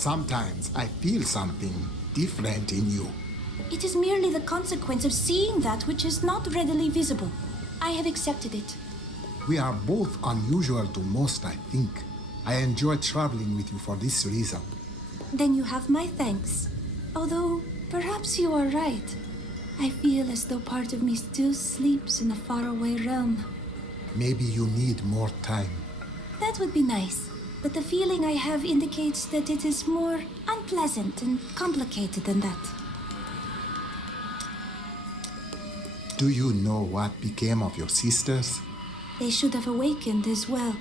Sometimes I feel something different in you. It is merely the consequence of seeing that which is not readily visible. I have accepted it. We are both unusual to most, I think. I enjoy traveling with you for this reason. Then you have my thanks. Although, perhaps you are right. I feel as though part of me still sleeps in a faraway realm. Maybe you need more time. That would be nice. But the feeling I have indicates that it is more unpleasant and complicated than that. Do you know what became of your sisters? They should have awakened as well,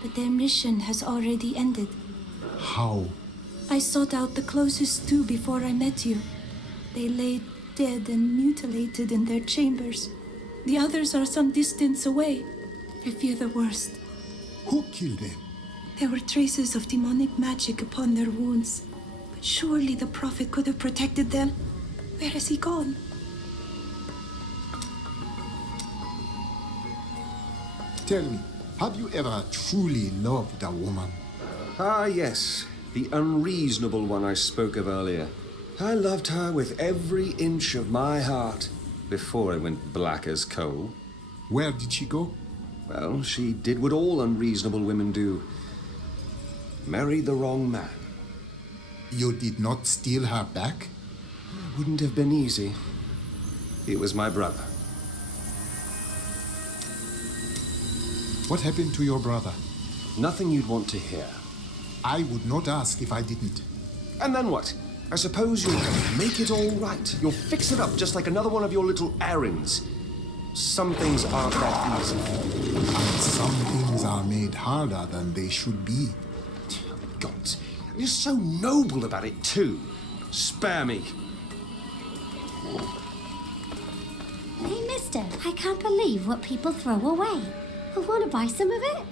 but their mission has already ended. How? I sought out the closest two before I met you. They lay dead and mutilated in their chambers. The others are some distance away. I fear the worst. Who killed them? There were traces of demonic magic upon their wounds. But surely the prophet could have protected them. Where has he gone? Tell me, have you ever truly loved a woman? Ah, yes. The unreasonable one I spoke of earlier. I loved her with every inch of my heart before it went black as coal. Where did she go? Well, she did what all unreasonable women do. Married the wrong man. You did not steal her back? Wouldn't have been easy. It was my brother. What happened to your brother? Nothing you'd want to hear. I would not ask if I didn't. And then what? I suppose you'll make it all right. You'll fix it up just like another one of your little errands. Some things aren't that easy. And some things are made harder than they should be. God, you're so noble about it too. Spare me. Hey, mister, I can't believe what people throw away. I want to buy some of it.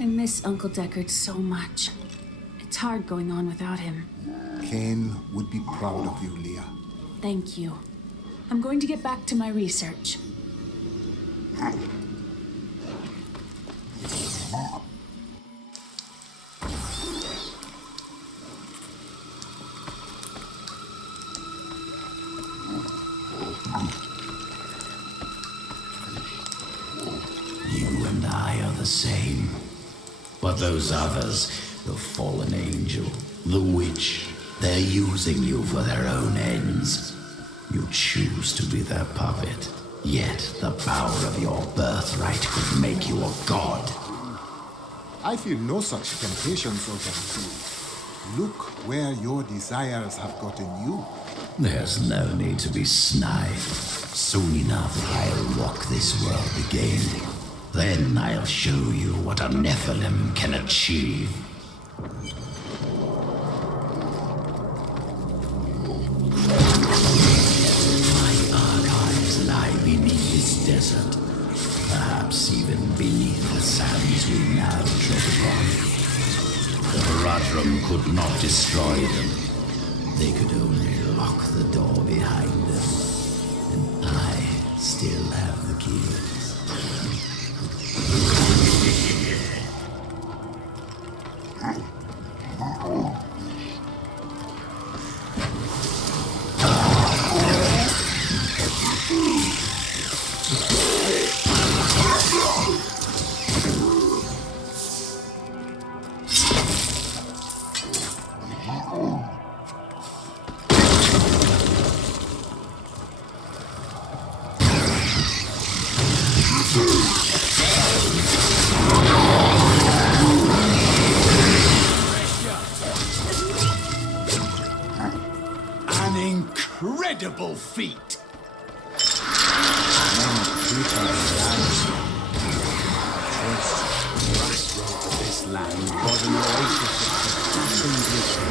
I miss Uncle Deckard so much. It's hard going on without him. Kane would be proud of you, Leah. Thank you. I'm going to get back to my research. You and I are the same. But those others, the fallen angel, the witch, they're using you for their own ends. You choose to be their puppet, yet the power of your birthright could make you a god. I feel no such temptations over you. Look where your desires have gotten you. There's no need to be snide. Soon enough, I'll rock this world again. Then I'll show you what a Nephilim can achieve. My archives lie beneath this desert. Perhaps even beneath the sands we now tread upon. The Baradrum could not destroy them. They could only lock the door behind them. And I still have the keys. An incredible feat! This land was an oasis of passing beauty.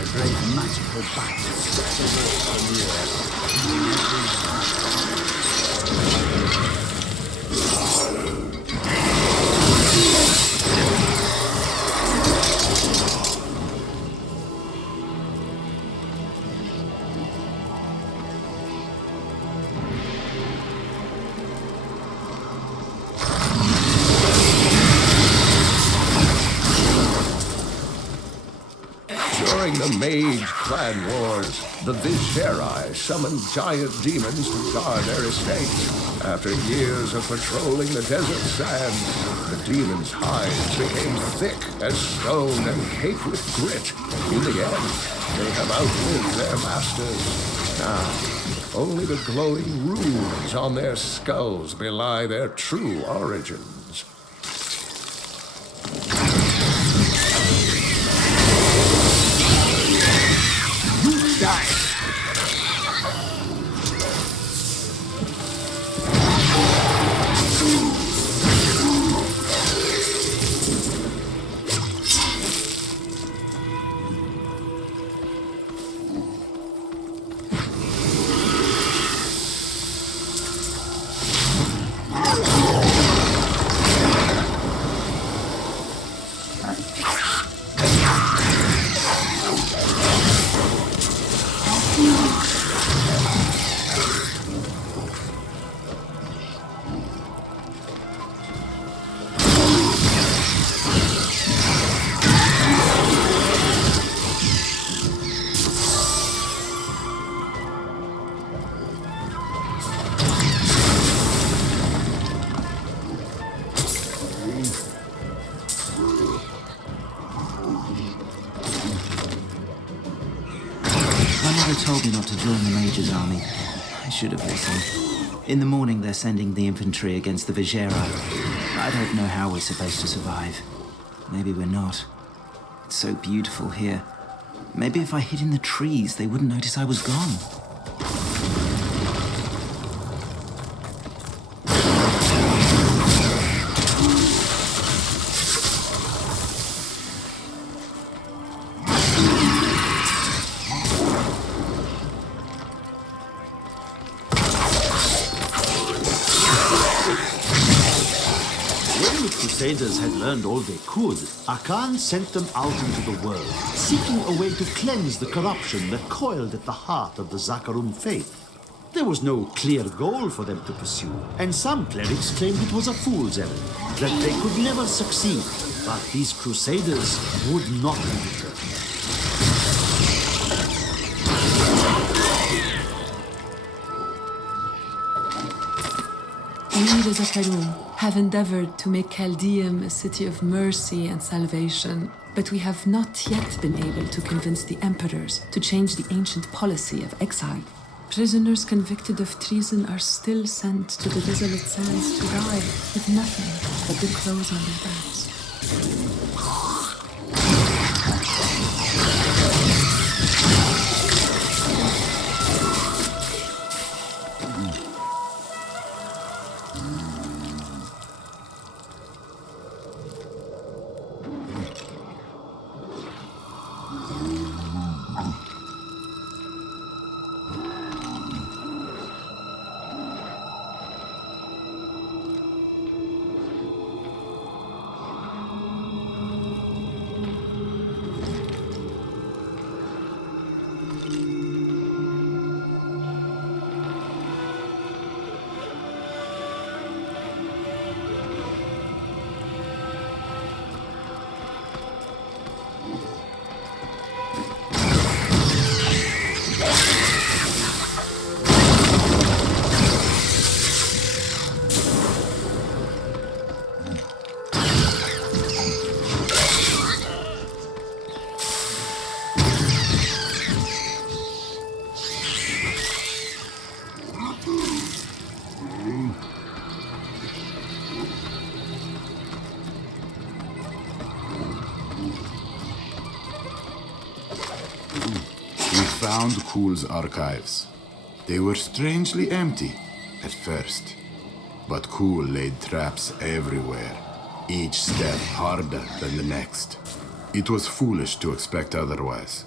A great magical battle stretched over the earth, in every During the Mage Clan Wars, the Visceri summoned giant demons to guard their estates. After years of patrolling the desert sands, the demons' hides became thick as stone and caked with grit. In the end, they have outlived their masters. Now, only the glowing runes on their skulls belie their true origins. My mother told me not to join the Major's army. I should have listened. In the morning, they're sending the infantry against the Vigera. I don't know how we're supposed to survive. Maybe we're not. It's so beautiful here. Maybe if I hid in the trees, they wouldn't notice I was gone. Where would you Crusaders had learned all they could, Akan sent them out into the world, seeking a way to cleanse the corruption that coiled at the heart of the Zakarum faith. There was no clear goal for them to pursue, and some clerics claimed it was a fool's errand, that they could never succeed. But these Crusaders would not leave them. We, the Zakarum, have endeavored to make Chaldeum a city of mercy and salvation, but we have not yet been able to convince the emperors to change the ancient policy of exile. Prisoners convicted of treason are still sent to the desolate sands to die with nothing but the clothes on their backs. Found Kul's archives. They were strangely empty at first, but Kul laid traps everywhere, each step harder than the next. It was foolish to expect otherwise.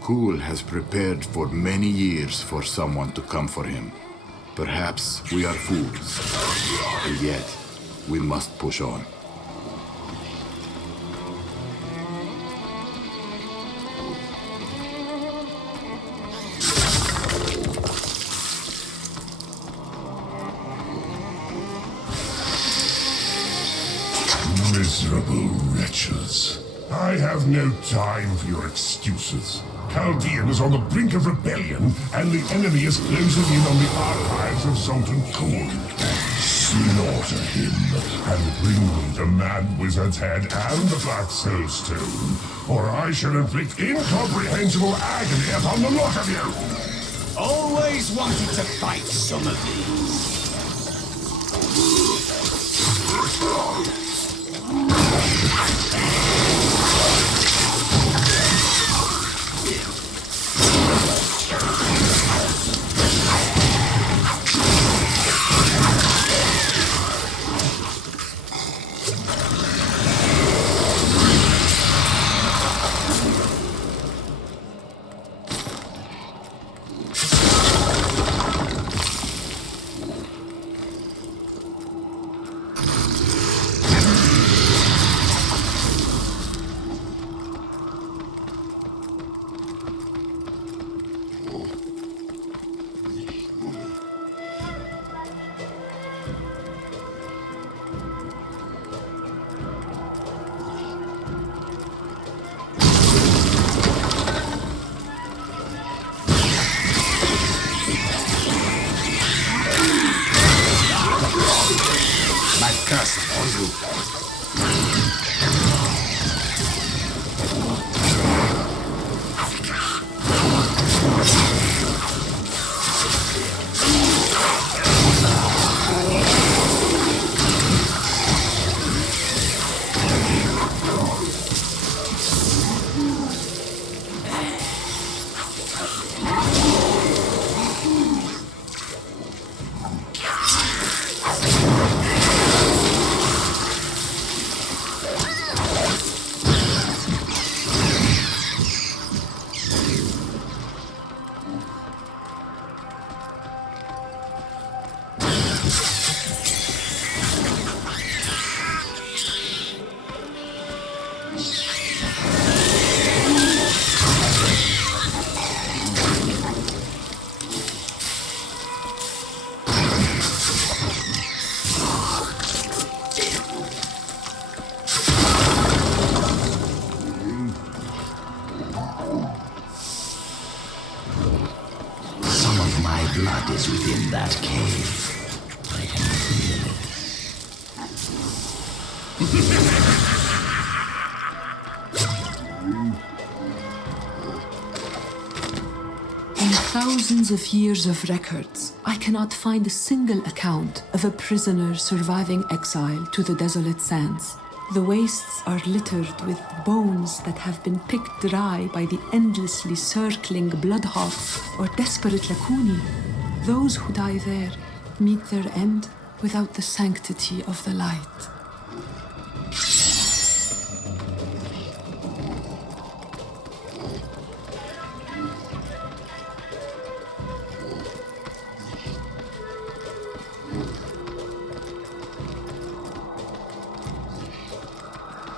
Kul has prepared for many years for someone to come for him. Perhaps we are fools, and yet we must push on. Miserable wretches. I have no time for your excuses. Chaldean is on the brink of rebellion, and the enemy is closing in on the archives of Sultan Kul. Slaughter him, and bring me the Mad Wizard's head and the Black Soul Stone, or I shall inflict incomprehensible agony upon the lot of you! Always wanted to fight some of these. is within that cave. I can feel it. In thousands of years of records, I cannot find a single account of a prisoner surviving exile to the desolate sands. The wastes are littered with bones that have been picked dry by the endlessly circling bloodhawks or desperate lacuni. Those who die there meet their end without the sanctity of the light.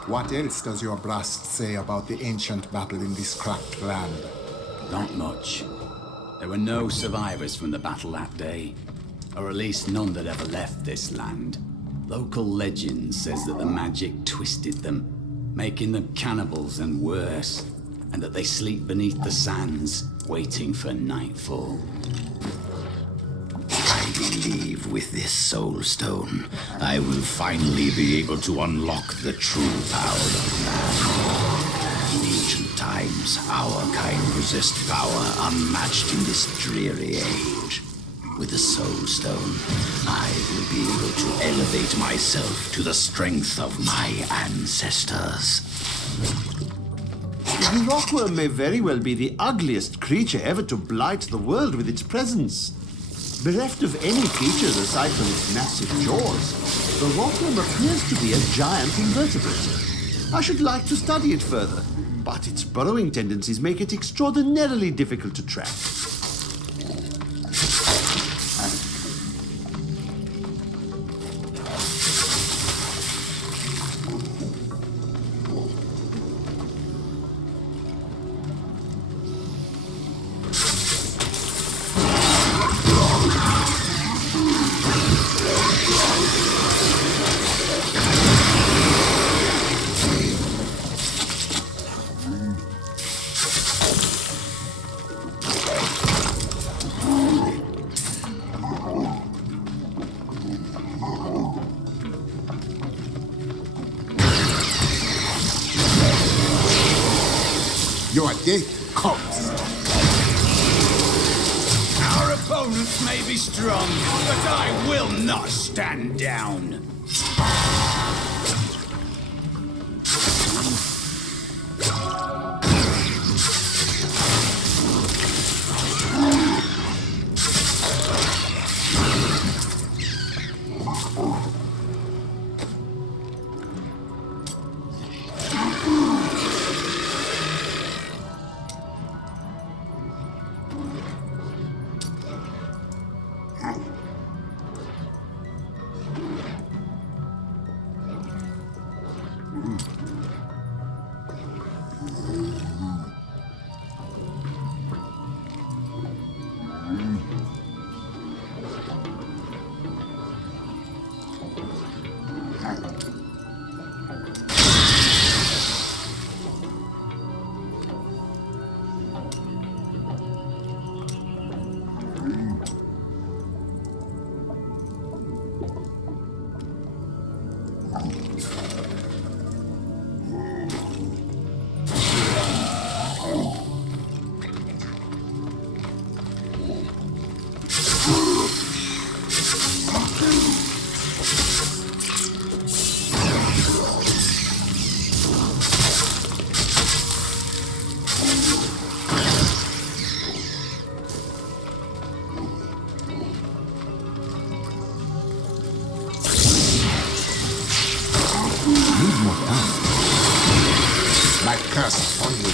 What else does your Brast say about the ancient battle in this cracked land? Not much. There were no survivors from the battle that day, or at least none that ever left this land. Local legend says that the magic twisted them, making them cannibals and worse, and that they sleep beneath the sands, waiting for nightfall. I believe with this soul stone, I will finally be able to unlock the true power of man. In ancient times, our kind possessed power unmatched in this dreary age. With the soul stone, I will be able to elevate myself to the strength of my ancestors. The rockworm may very well be the ugliest creature ever to blight the world with its presence. Bereft of any features aside from its massive jaws, the rockworm appears to be a giant invertebrate. I should like to study it further, but its burrowing tendencies make it extraordinarily difficult to track. Your day comes. Our opponents may be strong, but I will not stand down. My curse on you.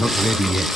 Not ready yet.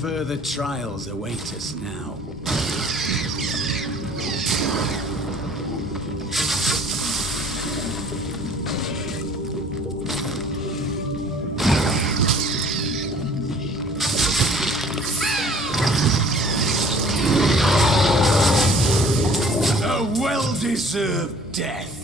further trials await us now. A well-deserved death.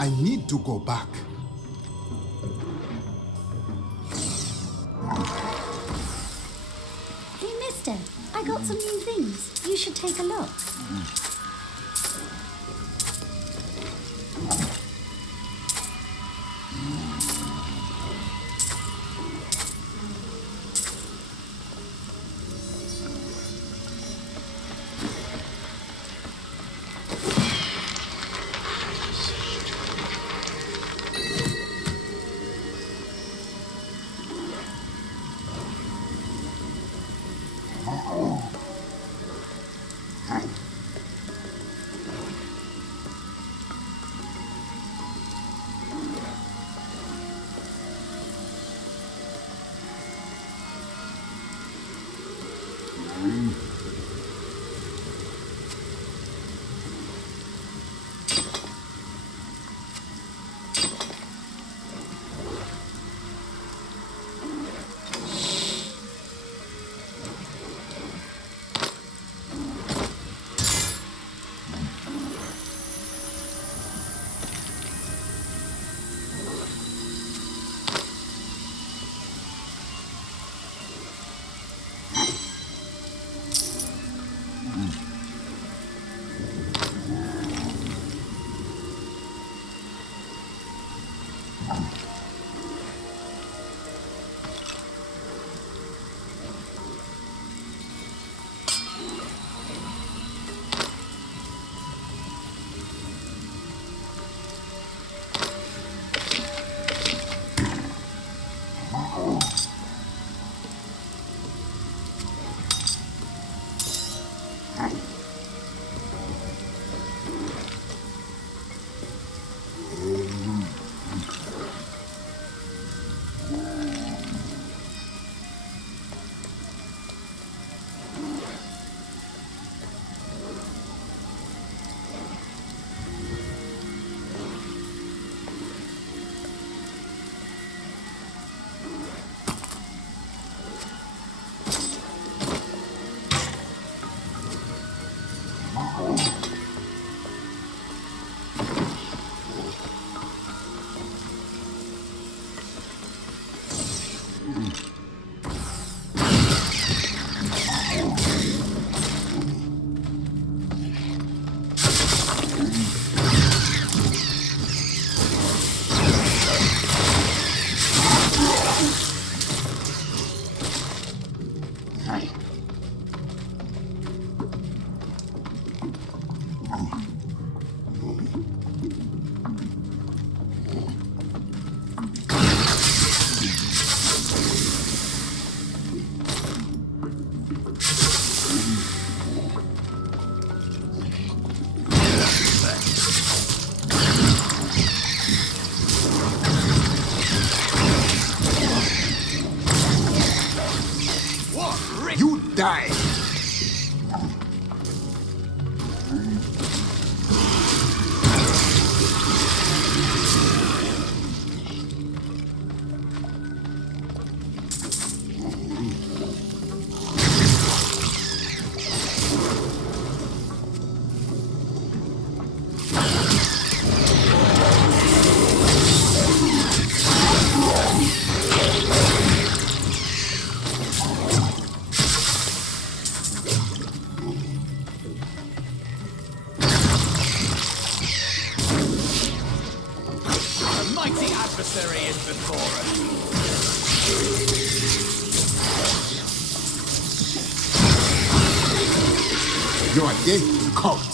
I need to go back. Hey, mister, I got some new things. You should take a look. death before us. Your day comes.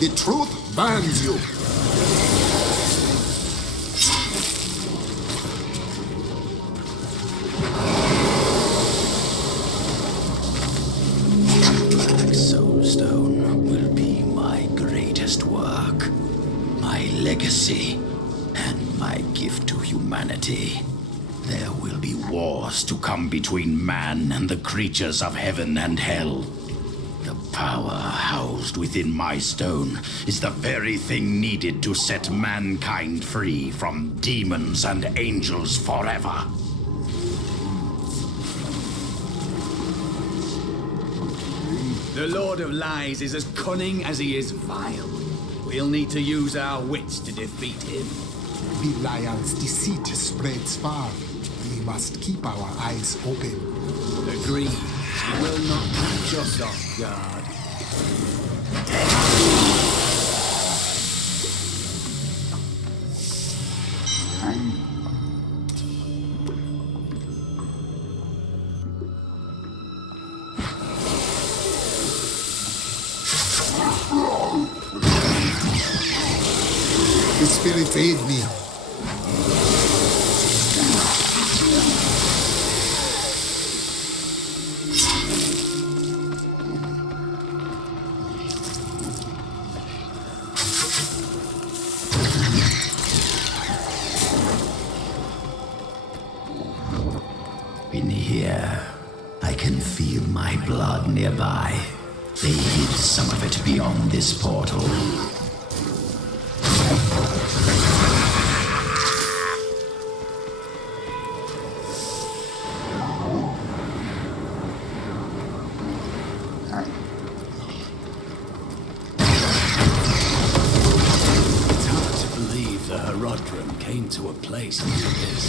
The truth burns you. Black Soulstone will be my greatest work, my legacy, and my gift to humanity. There will be wars to come between man and the creatures of heaven and hell. The power housed within my stone is the very thing needed to set mankind free from demons and angels forever. The Lord of Lies is as cunning as he is vile. We'll need to use our wits to defeat him. Belial's deceit spreads far. We must keep our eyes open. Agreed. He will not catch us off guard. The spirits aid me. In here, I can feel my blood nearby. They hid some of it beyond this portal. It's hard to believe the Herodrum came to a place like this.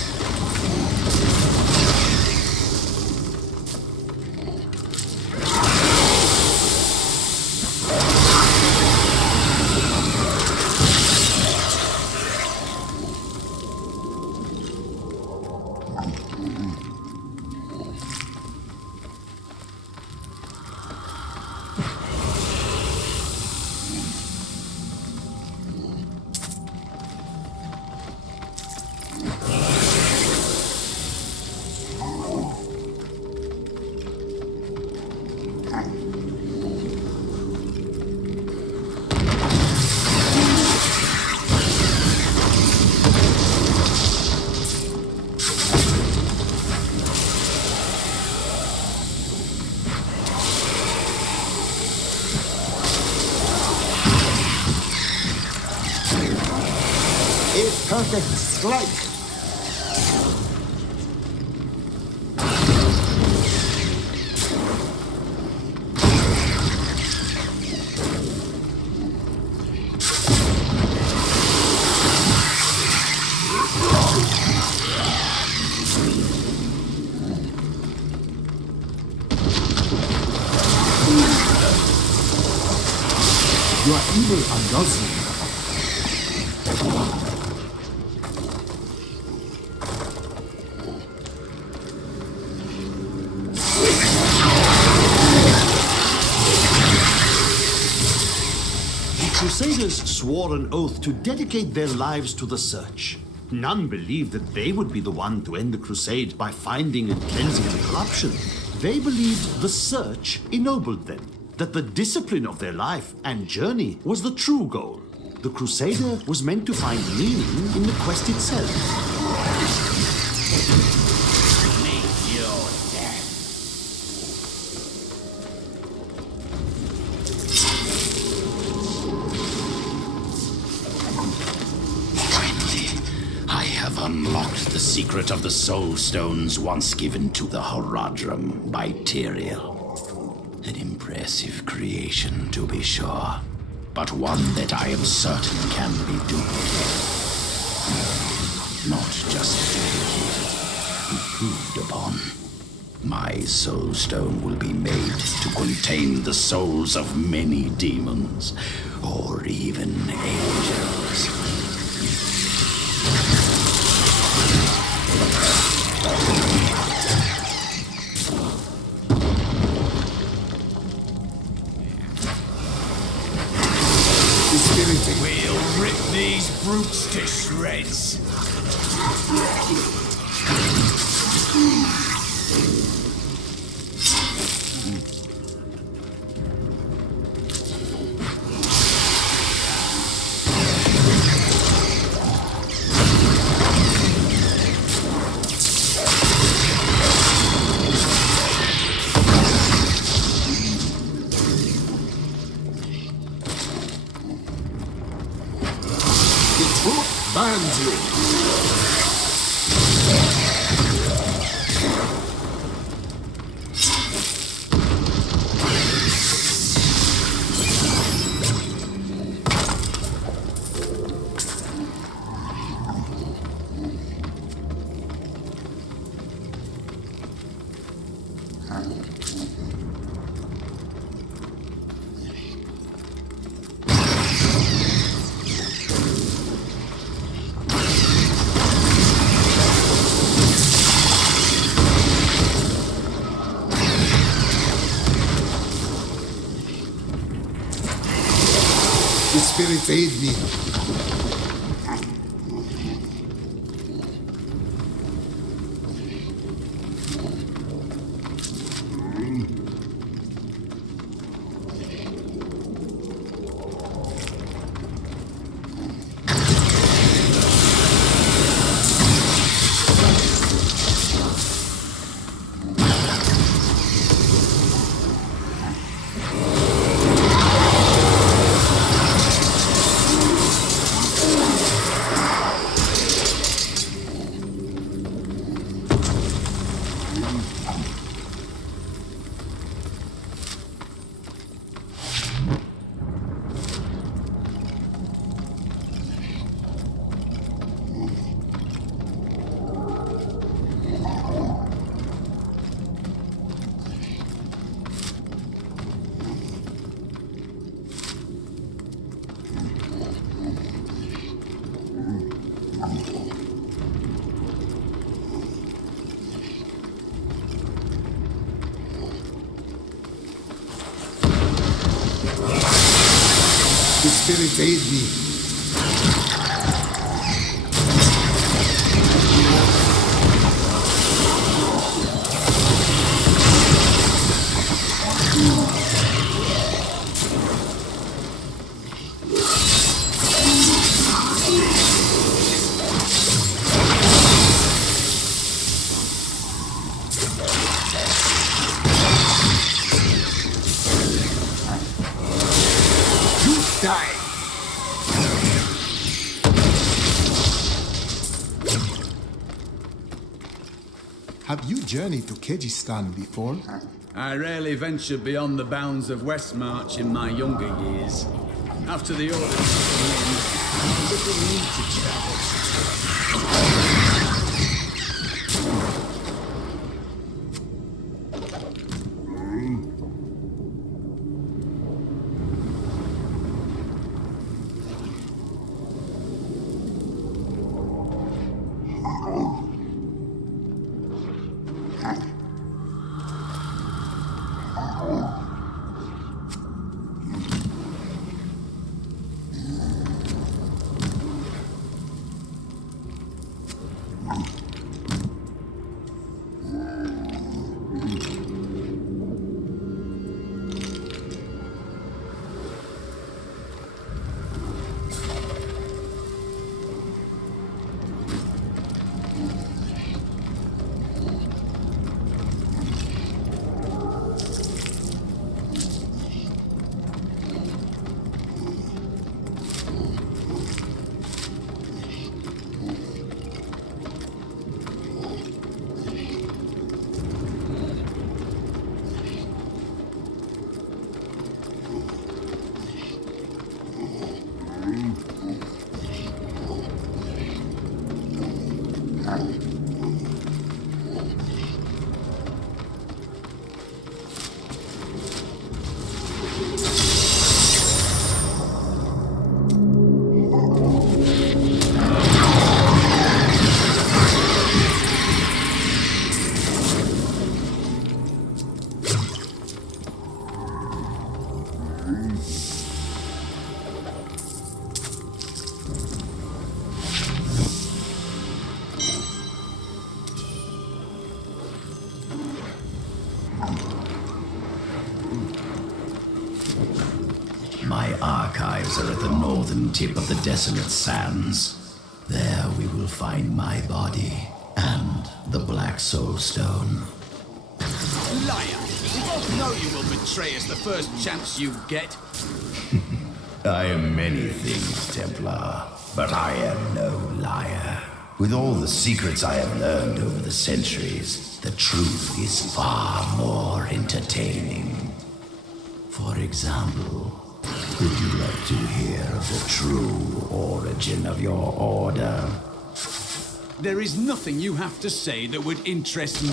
A perfect strike. Your evil undoes you. Crusaders swore an oath to dedicate their lives to the search. None believed that they would be the one to end the crusade by finding and cleansing the corruption. They believed the search ennobled them, that the discipline of their life and journey was the true goal. The Crusader was meant to find meaning in the quest itself. Meet your death. Finally, I have unlocked the secret of the soul stones once given to the Horadrim by Tyrael. An impressive creation, to be sure, but one that I am certain can be duplicated. Not just duplicated, improved upon. My soul stone will be made to contain the souls of many demons, or even angels. We'll rip these brutes to shreds. Bands you. The spirits aid me. The spirits aid me. Die. Have you journeyed to Kyrgyzstan before? I rarely ventured beyond the bounds of Westmarch in my younger years. After the orders came in, little need to travel. My archives are at the northern tip of the desolate sands. There we will find my body and the Black Soul Stone. Liar! We both know you will betray us the first chance you get. I am many things, Templar, but I am no liar. With all the secrets I have learned over the centuries, the truth is far more entertaining. For example, would you like to hear of the true origin of your order? There is nothing you have to say that would interest me.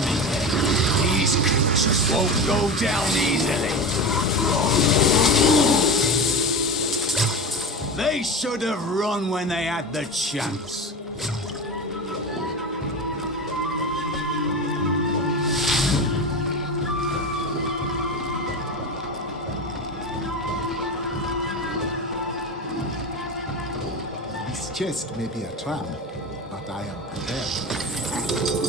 These creatures won't go down easily. They should have run when they had the chance. This chest may be a trap, but I am prepared.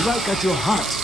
Strike at your heart.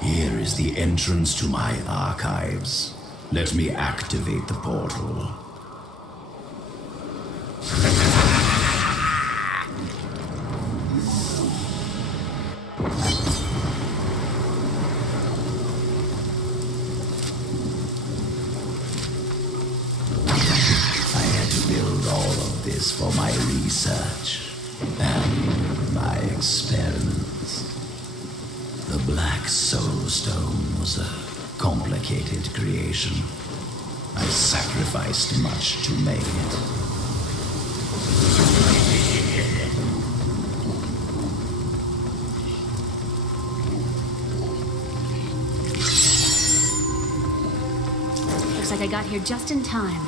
Here is the entrance to my archives. Let me activate the portal. I had to build all of this for my research and my experiments. The Black Soul Stone was a complicated creation. I sacrificed much to make it. Looks like I got here just in time.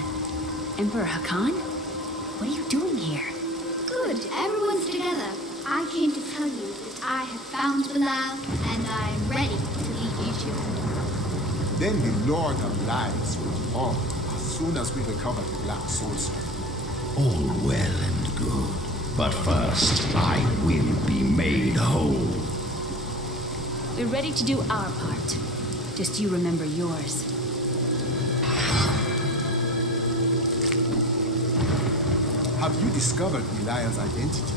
Emperor Hakan? What are you doing here? Good, everyone's together. I came to tell you that I have found Bilal, and I am ready to lead you to him. Then the Lord of Lights will fall as soon as we recover the Black Soul Stone. All well and good. But first, I will be made whole. We're ready to do our part. Just you remember yours. Have you discovered Belial's identity?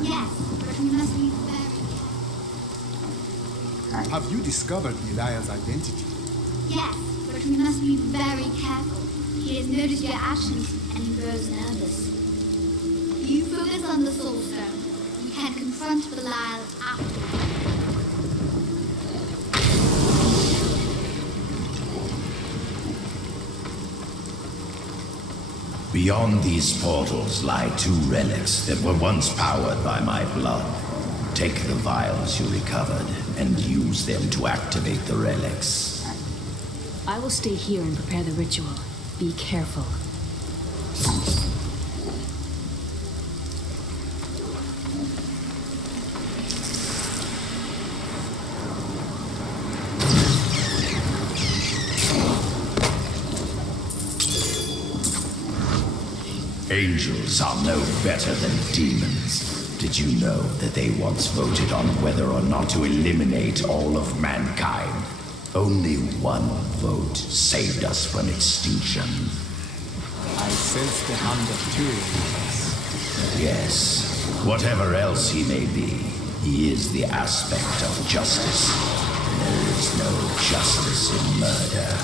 Yes, but we must be very... Have you discovered Belial's identity? Yes, but we must be very careful. He has noticed your actions and he grows nervous. You focus on the Soul Stone. We can confront Belial after. Beyond these portals lie two relics that were once powered by my blood. Take the vials you recovered and use them to activate the relics. I will stay here and prepare the ritual. Be careful. Angels are no better than demons. Did you know that they once voted on whether or not to eliminate all of mankind? Only one vote saved us from extinction. I sense the hand of Tyrion. Yes, whatever else he may be, he is the aspect of justice. There is no justice in murder.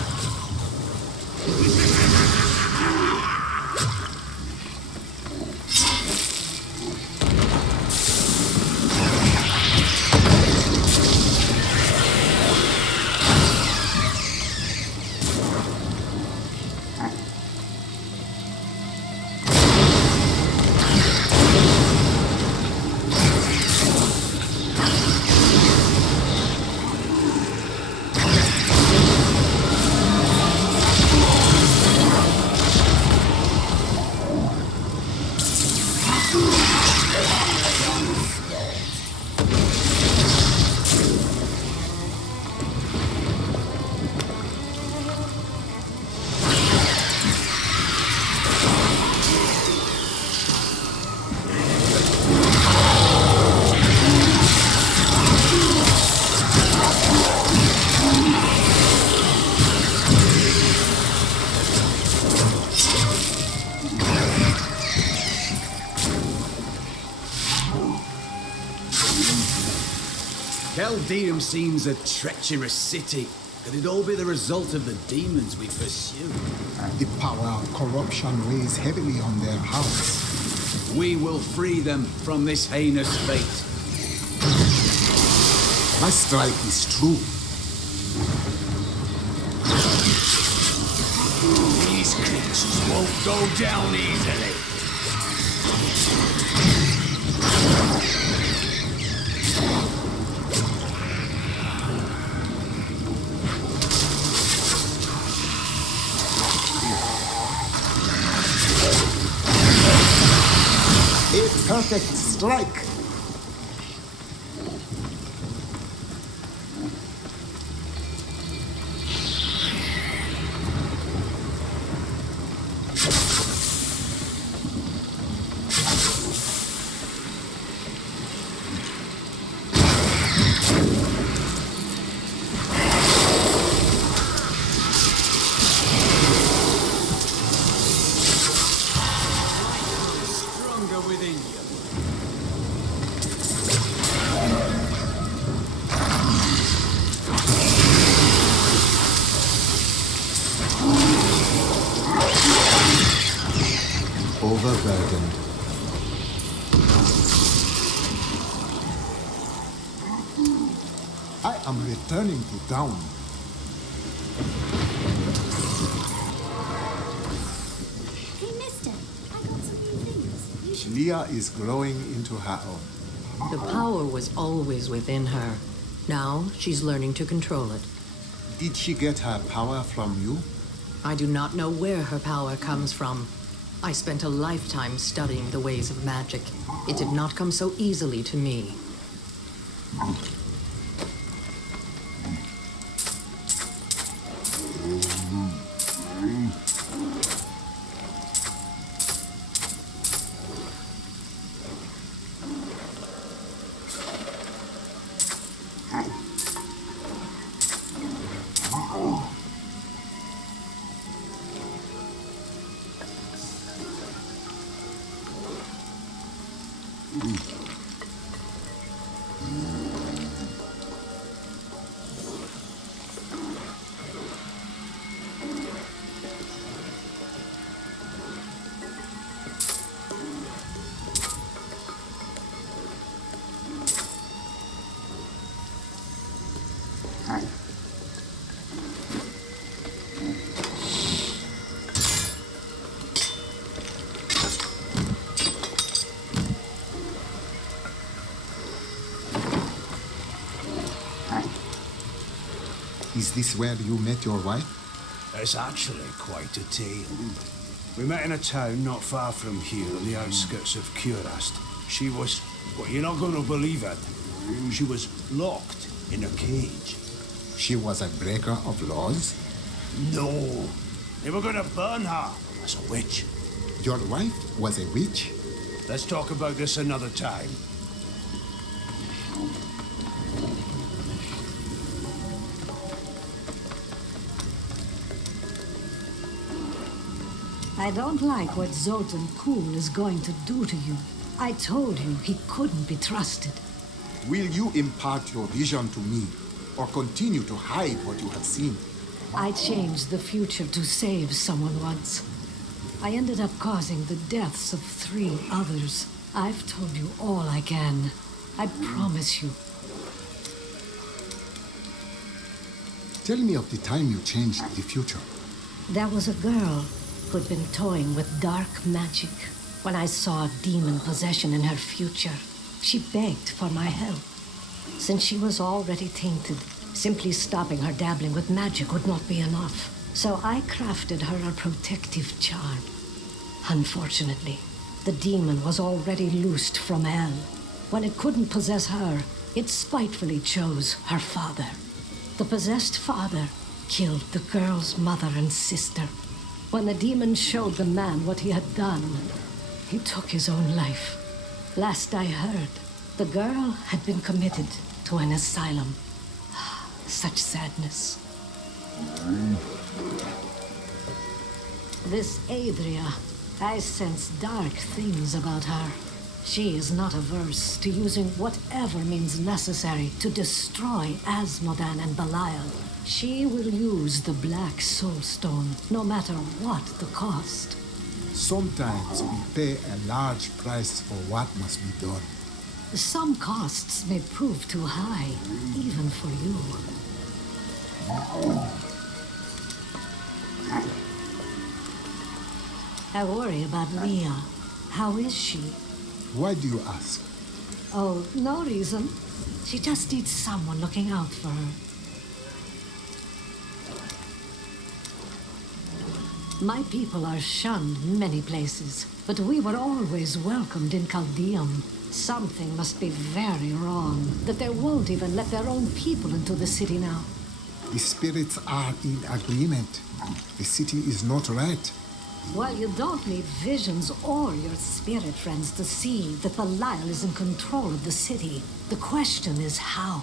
Caldeum seems a treacherous city. Could it all be the result of the demons we pursue? The power of corruption weighs heavily on their hearts. We will free them from this heinous fate. My strike is true. These creatures won't go down easily. A perfect strike. Within you. Overburdened. I am returning to town. Hey, mister, I got some new things. You should... Leah is growing into her own. The power was always within her. Now she's learning to control it. Did she get her power from you? I do not know where her power comes from. I spent a lifetime studying the ways of magic. It did not come so easily to me. Is this where you met your wife? It's actually quite a tale. We met in a town not far from here on the outskirts of Curast. She was... well, you're not going to believe it. She was locked in a cage. She was a breaker of laws? No. They were going to burn her as a witch. Your wife was a witch? Let's talk about this another time. I don't like what Zoltan Kuhl is going to do to you. I told you he couldn't be trusted. Will you impart your vision to me, or continue to hide what you have seen? I changed the future to save someone once. I ended up causing the deaths of 3 others. I've told you all I can. I promise you. Tell me of the time you changed the future. There was a girl who'd been toying with dark magic. When I saw demon possession in her future, she begged for my help. Since she was already tainted, simply stopping her dabbling with magic would not be enough. So I crafted her a protective charm. Unfortunately, the demon was already loosed from hell. When it couldn't possess her, it spitefully chose her father. The possessed father killed the girl's mother and sister. When the demon showed the man what he had done, he took his own life. Last I heard, the girl had been committed to an asylum. Such sadness. This Adria, I sense dark things about her. She is not averse to using whatever means necessary to destroy Asmodan and Belial. She will use the Black Soul Stone, no matter what the cost. Sometimes we pay a large price for what must be done. Some costs may prove too high, even for you. I worry about Leah. How is she? Why do you ask? Oh, no reason. She just needs someone looking out for her. My people are shunned many places, but we were always welcomed in Chaldeum. Something must be very wrong, that they won't even let their own people into the city now. The spirits are in agreement. The city is not right. Well, you don't need visions or your spirit friends to see that Belial is in control of the city. The question is how.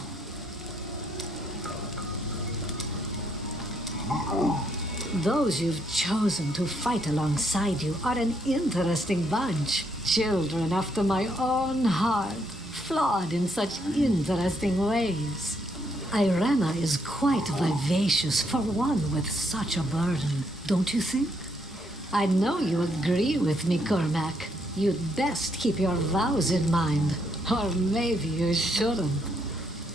Those you've chosen to fight alongside you are an interesting bunch. Children after my own heart, flawed in such interesting ways. Irena is quite vivacious for one with such a burden, don't you think? I know you agree with me, Cormac. You'd best keep your vows in mind, or maybe you shouldn't.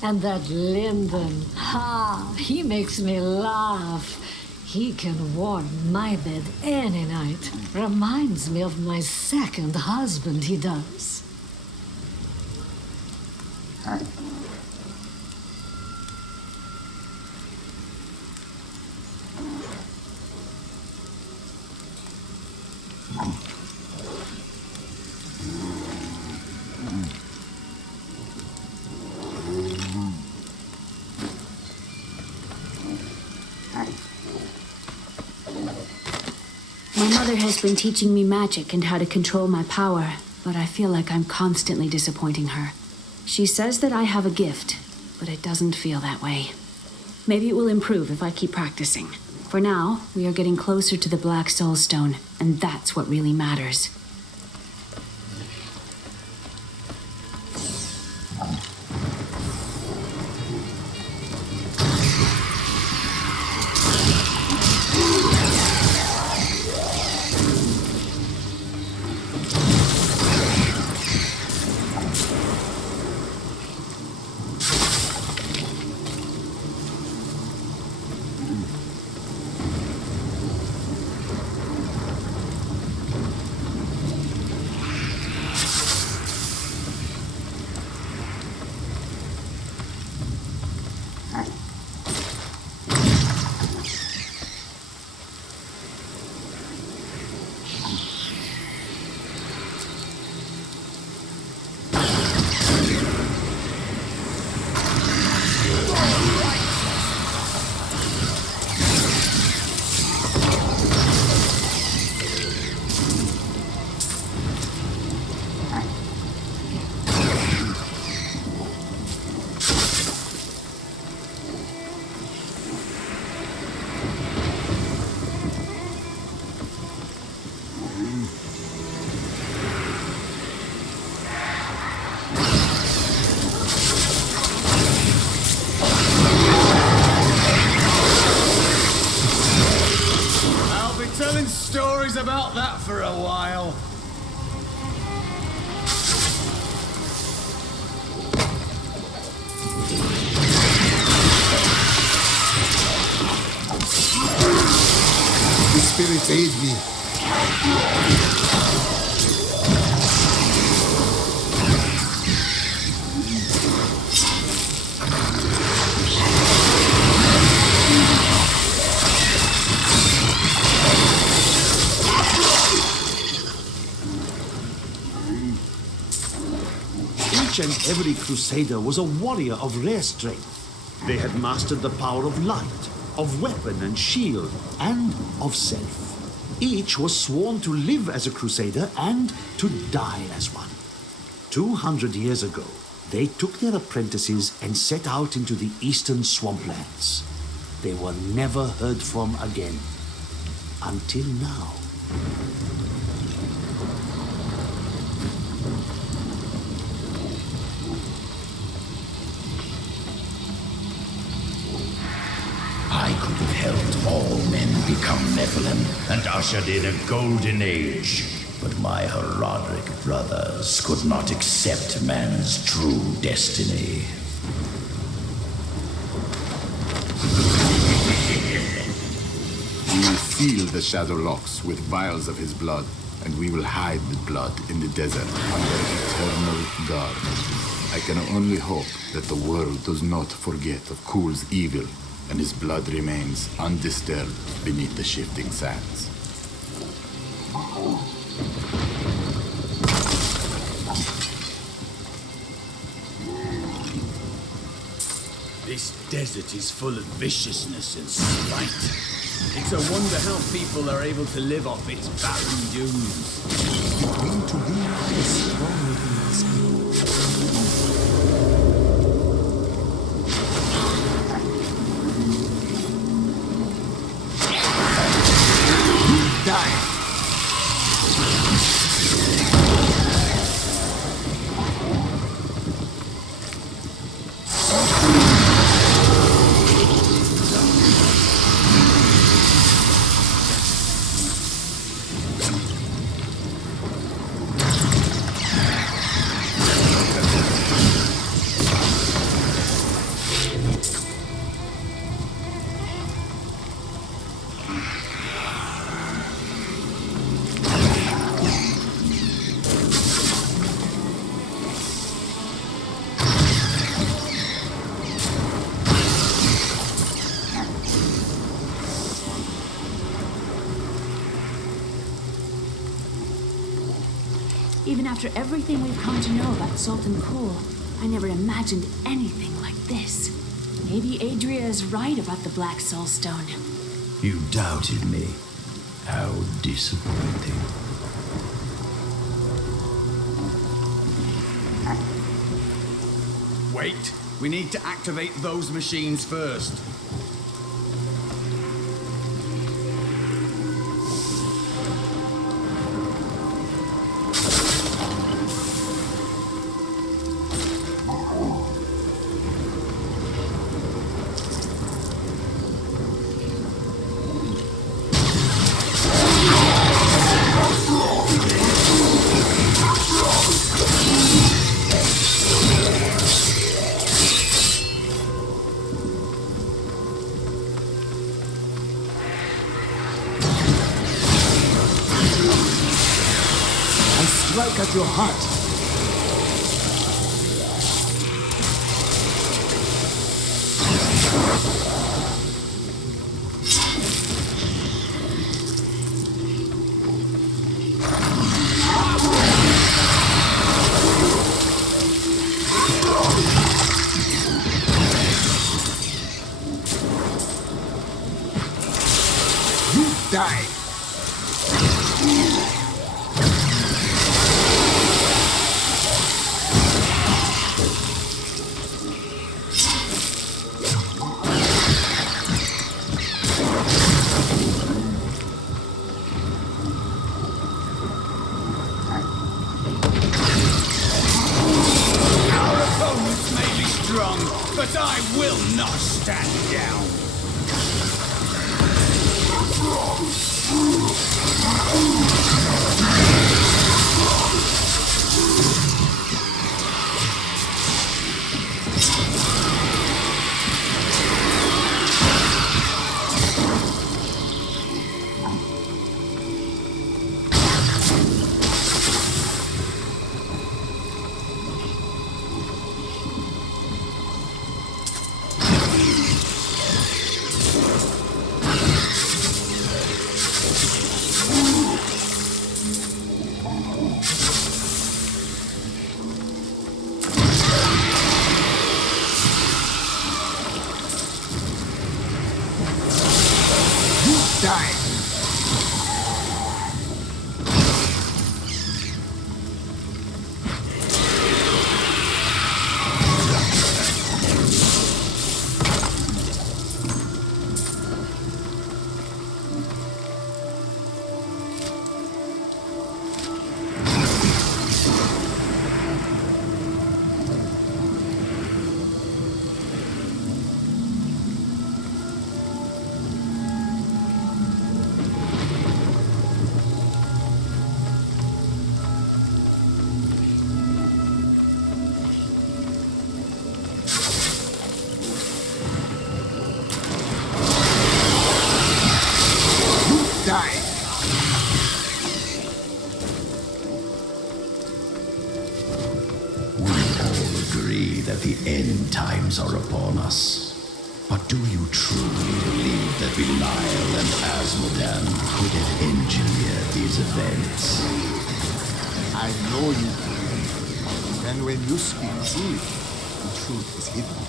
And that Lyndon, he makes me laugh. He can warm my bed any night. Reminds me of my second husband, he does. My mother has been teaching me magic and how to control my power, but I feel like I'm constantly disappointing her. She says that I have a gift, but it doesn't feel that way. Maybe it will improve if I keep practicing. For now, we are getting closer to the Black Soul Stone, and that's what really matters. telling stories about that for a while. The spirits aid me. Each and every crusader was a warrior of rare strength. They had mastered the power of light, of weapon and shield, and of self. Each was sworn to live as a crusader and to die as one. 200 years ago, they took their apprentices and set out into the eastern swamplands. They were never heard from again. Until now. I could have helped all men become Nephilim and ushered in a golden age. But my Herodic brothers could not accept man's true destiny. We will seal the Shadow Locks with vials of his blood, and we will hide the blood in the desert under eternal guard. I can only hope that the world does not forget of Kul's evil, and his blood remains undisturbed beneath the shifting sands. This desert is full of viciousness and spite. It's a wonder how people are able to live off its barren dunes. Between to be is stronger than must be. Die! Even after everything we've come to know about Sultan Kul, I never imagined anything like this. Maybe Adria is right about the Black Soulstone. You doubted me. How disappointing. Wait, we need to activate those machines first. Strike at your heart. You die. But I will not stand down. Die! Die! We all agree that the end times are upon us. But do you truly believe that Belial and Asmodan could have engineered these events? I know you. And when you speak truly, the truth is hidden.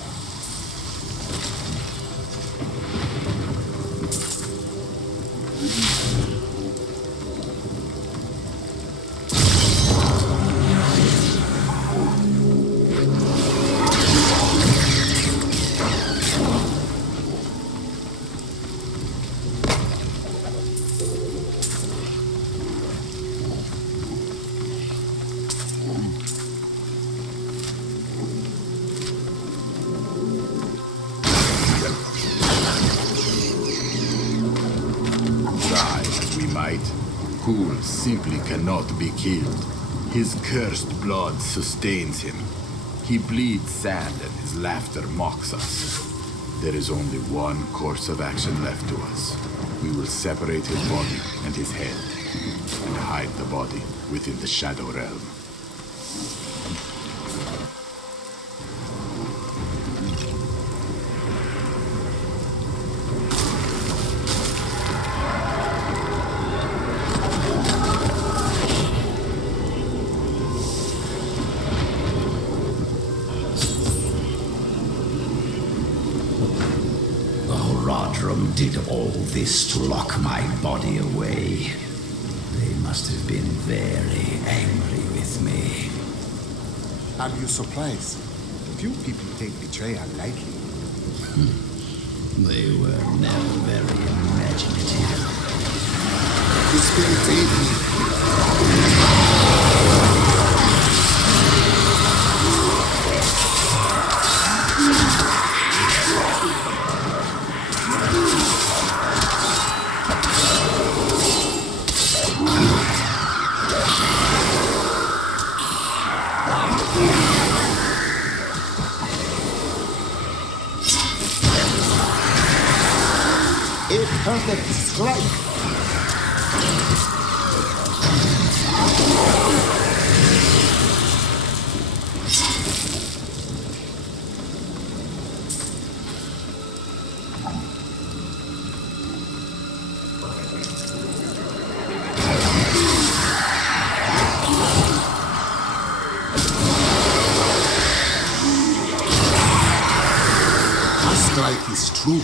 Kul simply cannot be killed. His cursed blood sustains him. He bleeds sad and his laughter mocks us. There is only one course of action left to us. We will separate his body and his head, and hide the body within the Shadow Realm. Did all this to lock my body away. They must have been very angry with me. Are you surprised? Few people take betrayal lightly. They were never very imaginative. The spirit aid me. Perfect strike. A strike is true.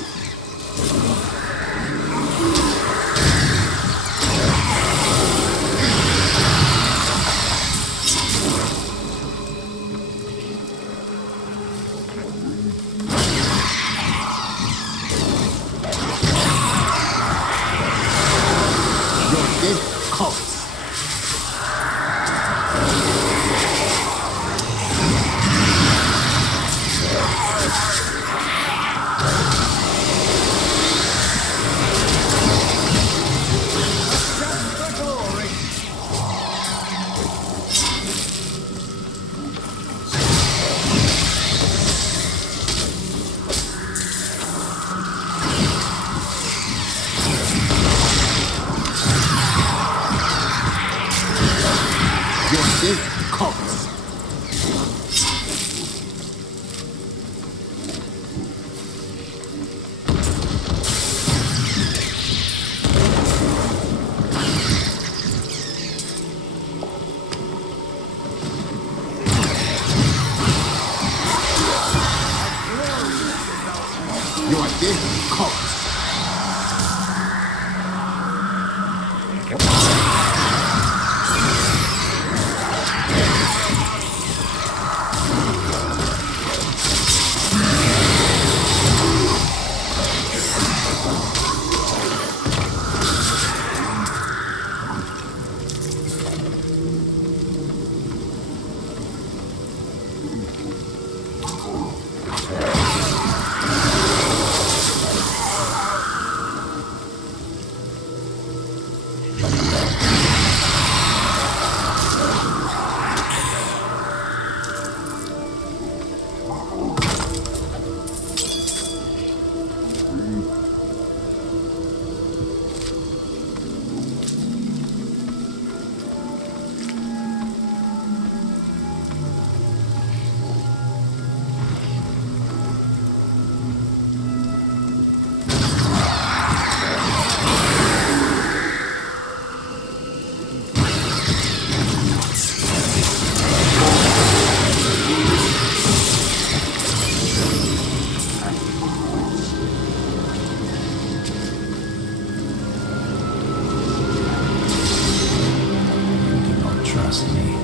Trust me,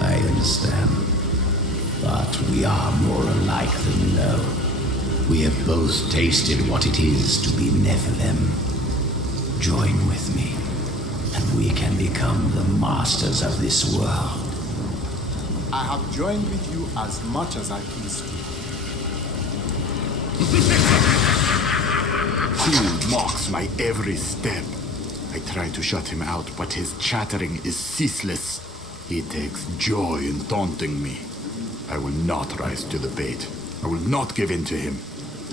I understand. But we are more alike than no. We have both tasted what it is to be Nephilim. Join with me, and we can become the masters of this world. I have joined with you as much as I please to. Cool mocks my every step. I try to shut him out, but his chattering is ceaseless. He takes joy in taunting me. I will not rise to the bait. I will not give in to him.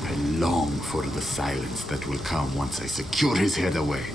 I long for the silence that will come once I secure his head away.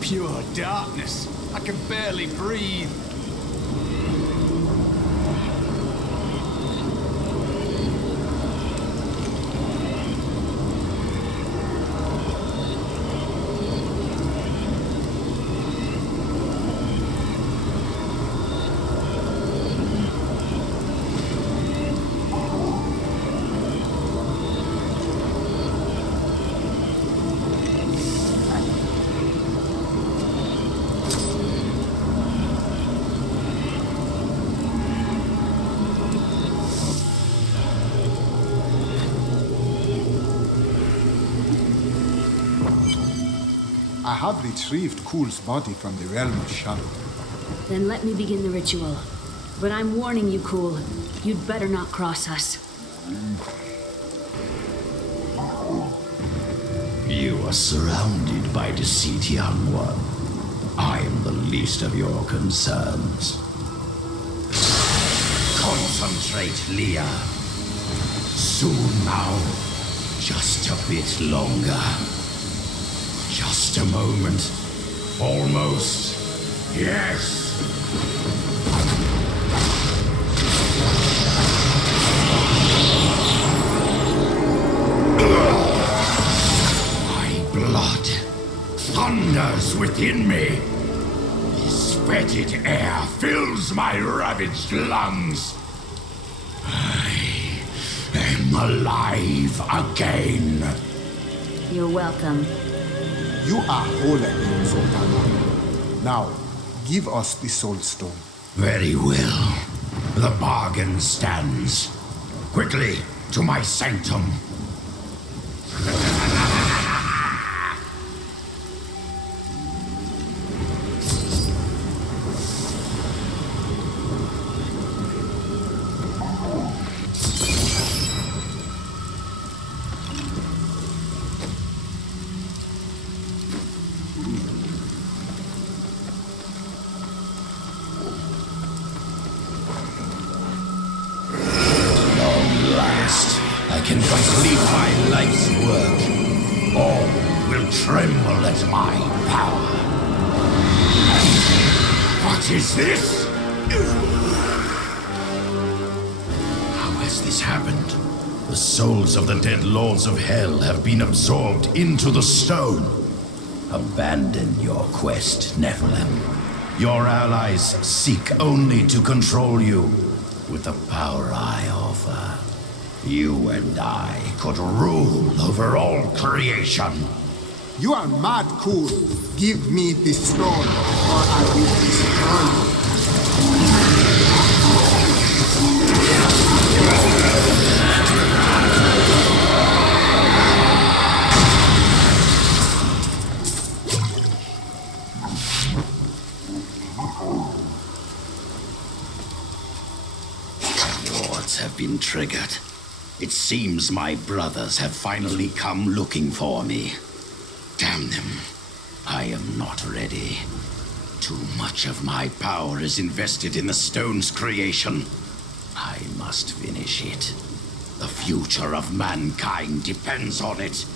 Pure darkness. I can barely breathe. I have retrieved Cool's body from the realm of shadow. Then let me begin the ritual. But I'm warning you, Cool. You'd better not cross us. You are surrounded by deceit, young one. I am the least of your concerns. Concentrate, Leah. Soon now. Just a bit longer. Just a moment. Almost. Yes. My blood thunders within me. This fetid air fills my ravaged lungs. I am alive again. You're welcome. You are whole again, Sultana. Now, give us the soul stone. Very well. The bargain stands. Quickly, to my sanctum. I can complete tremble at my power. What is this? How has this happened? The souls of the dead lords of hell have been absorbed into the stone. Abandon your quest, Nephilim. Your allies seek only to control you. With the power I offer, you and I could rule over all creation. You are mad, Cool. Give me this stone, or I will destroy you. Lords have been triggered. It seems my brothers have finally come looking for me. Damn them. I am not ready. Too much of my power is invested in the stone's creation. I must finish it. The future of mankind depends on it.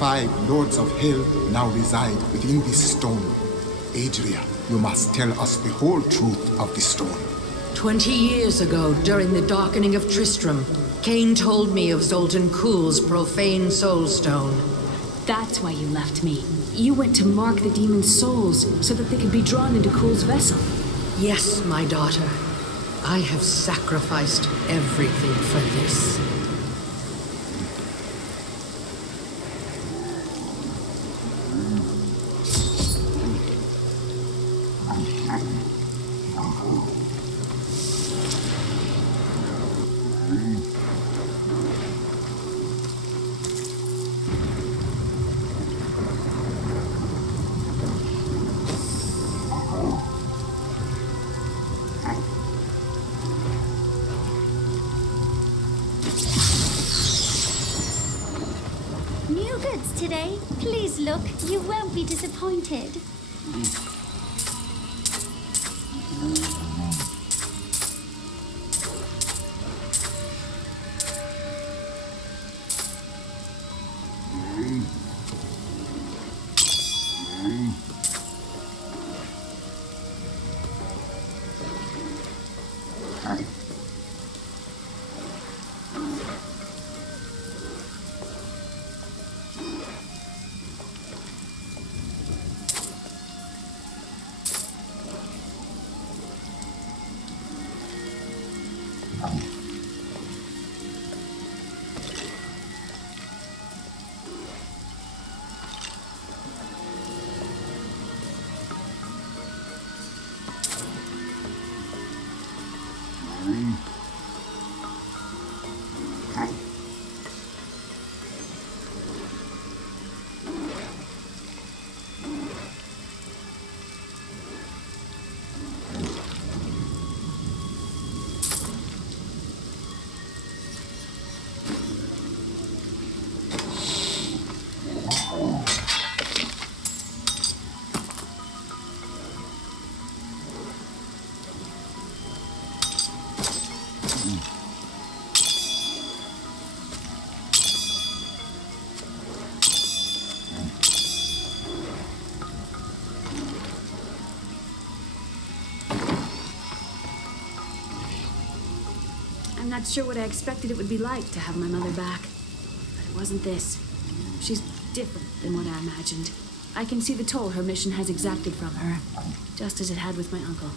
Five lords of hell now reside within this stone. Adria, you must tell us the whole truth of the stone. 20 years ago, during the darkening of Tristram, Cain told me of Zoltan Kuhl's profane soulstone. That's why you left me. You went to mark the demon's souls so that they could be drawn into Kuhl's vessel. Yes, my daughter. I have sacrificed everything for this. New goods today. Please look. You won't be disappointed. not sure what I expected it would be like to have my mother back. But it wasn't this. She's different than what I imagined. I can see the toll her mission has exacted from her, just as it had with my uncle.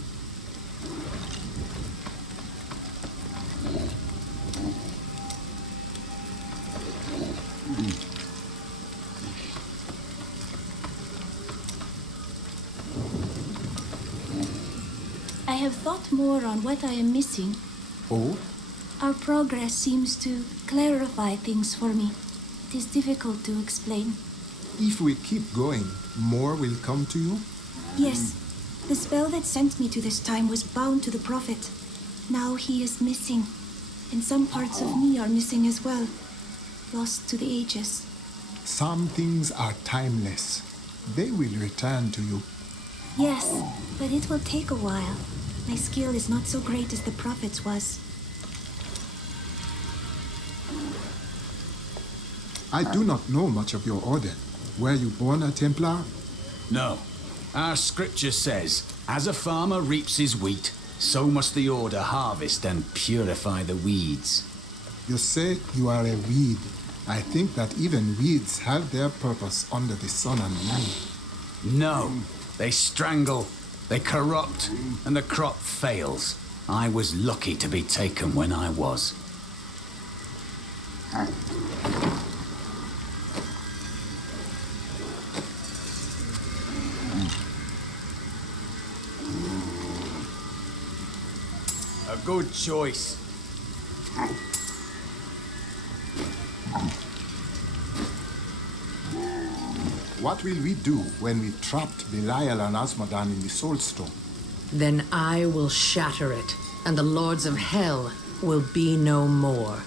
I have thought more on what I am missing. Oh? Our progress seems to clarify things for me. It is difficult to explain. If we keep going, more will come to you? Yes, the spell that sent me to this time was bound to the prophet. Now he is missing, and some parts of me are missing as well, lost to the ages. Some things are timeless. They will return to you. Yes, but it will take a while. My skill is not so great as the prophet's was. I do not know much of your order. Were you born a Templar? No. Our scripture says, as a farmer reaps his wheat, so must the order harvest and purify the weeds. You say you are a weed. I think that even weeds have their purpose under the sun and moon. No. They strangle, they corrupt, and the crop fails. I was lucky to be taken when I was. A good choice. What will we do when we trapped Belial and Asmodan in the Soul Stone? Then I will shatter it, and the lords of hell will be no more.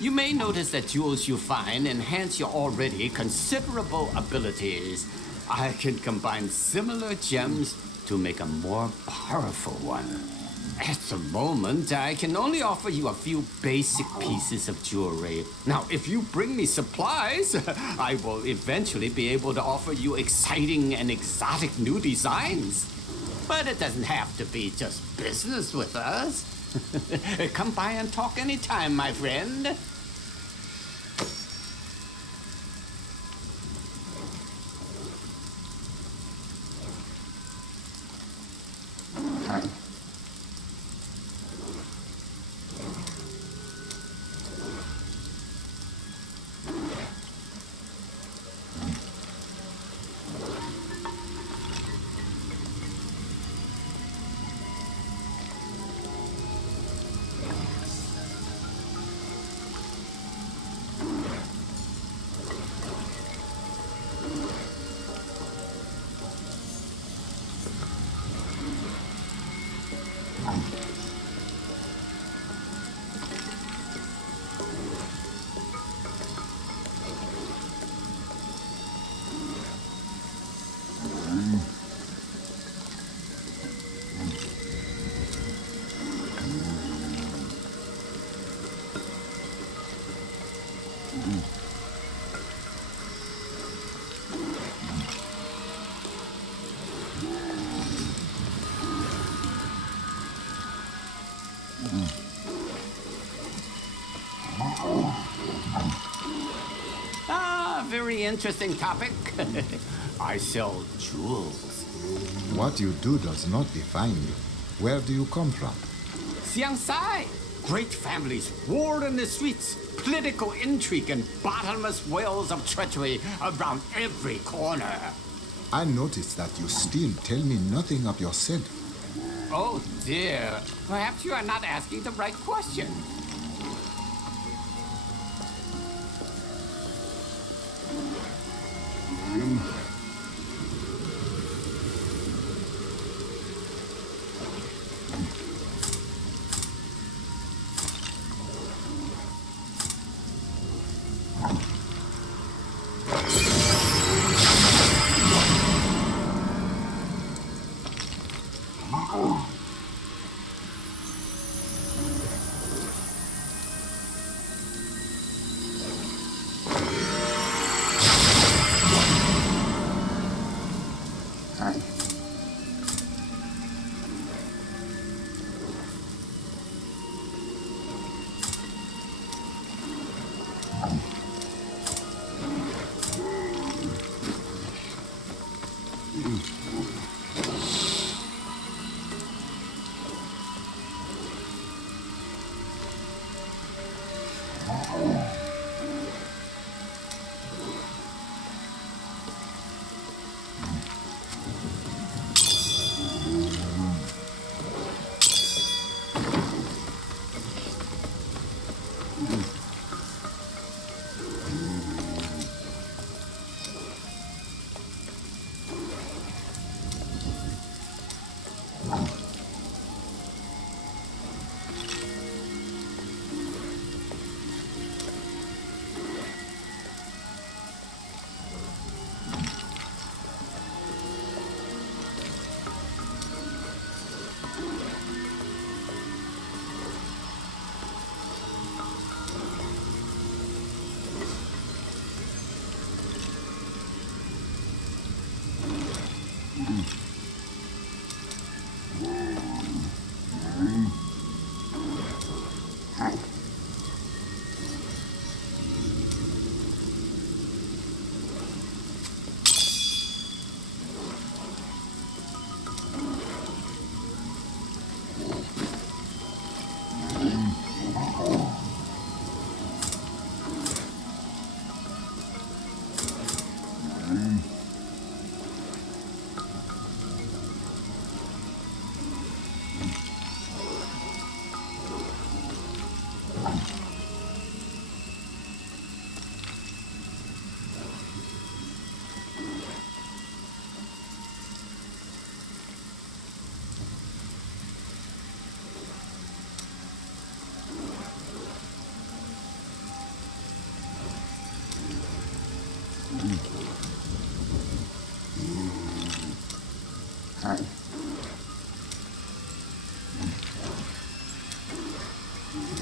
You may notice that jewels you find enhance your already considerable abilities. I can combine similar gems to make a more powerful one. At the moment, I can only offer you a few basic pieces of jewelry. Now, if you bring me supplies, I will eventually be able to offer you exciting and exotic new designs. But it doesn't have to be just business with us. Come by and talk anytime, my friend. Very interesting topic. I sell jewels. What you do does not define you. Where do you come from? Xiangsai. Great families warred in the streets. Political intrigue and bottomless wells of treachery around every corner. I noticed that you still tell me nothing of yourself. Oh dear. Perhaps you are not asking the right question.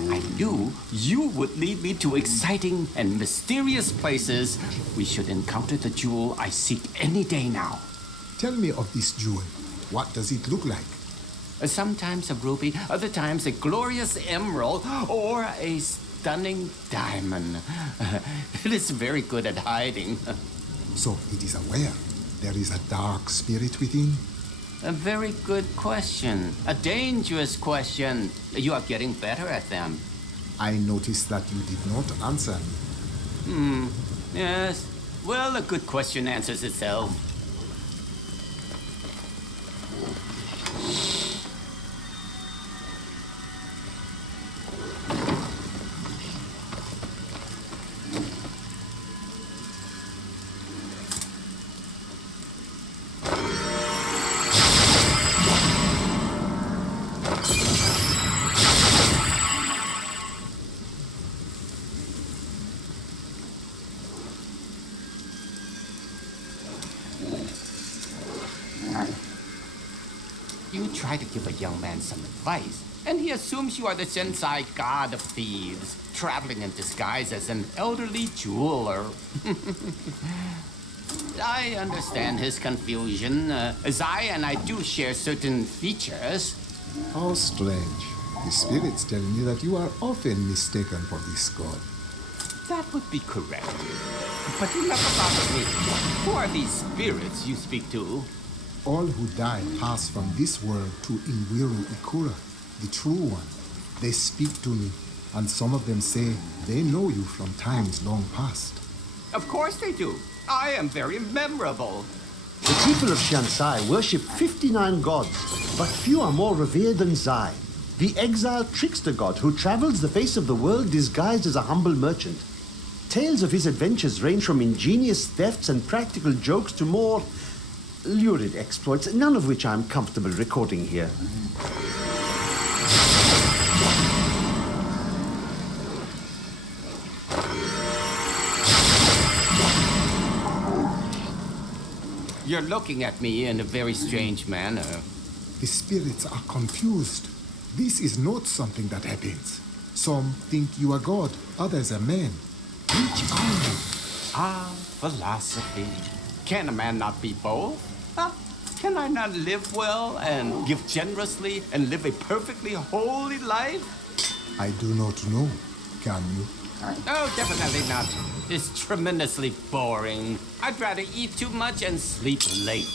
I knew you would lead me to exciting and mysterious places. We should encounter the jewel I seek any day now. Tell me of this jewel. What does it look like? Sometimes a ruby, other times a glorious emerald, or a stunning diamond. It is very good at hiding. So it is aware there is a dark spirit within? A very good question. A dangerous question. You are getting better at them. I noticed that you did not answer me. Yes. Well, a good question answers itself. You try to give a young man some advice, and he assumes you are the Sensei god of thieves, traveling in disguise as an elderly jeweler. I understand his confusion, as I do share certain features. How strange. The spirits tell me that you are often mistaken for this god. That would be correct. But enough about me. Who are these spirits you speak to? All who die pass from this world to Inwiru Ikura, the true one. They speak to me, and some of them say they know you from times long past. Of course they do. I am very memorable. The people of Shansai worship 59 gods, but few are more revered than Zai, the exiled trickster god who travels the face of the world disguised as a humble merchant. Tales of his adventures range from ingenious thefts and practical jokes to more lurid exploits, none of which I'm comfortable recording here. You're looking at me in a very strange manner. The spirits are confused. This is not something that happens. Some think you are God, others are men. Which are you? Ah, philosophy. Can a man not be both? Huh? Can I not live well and give generously and live a perfectly holy life? I do not know. Can you? Oh, definitely not. It's tremendously boring. I'd rather eat too much and sleep late.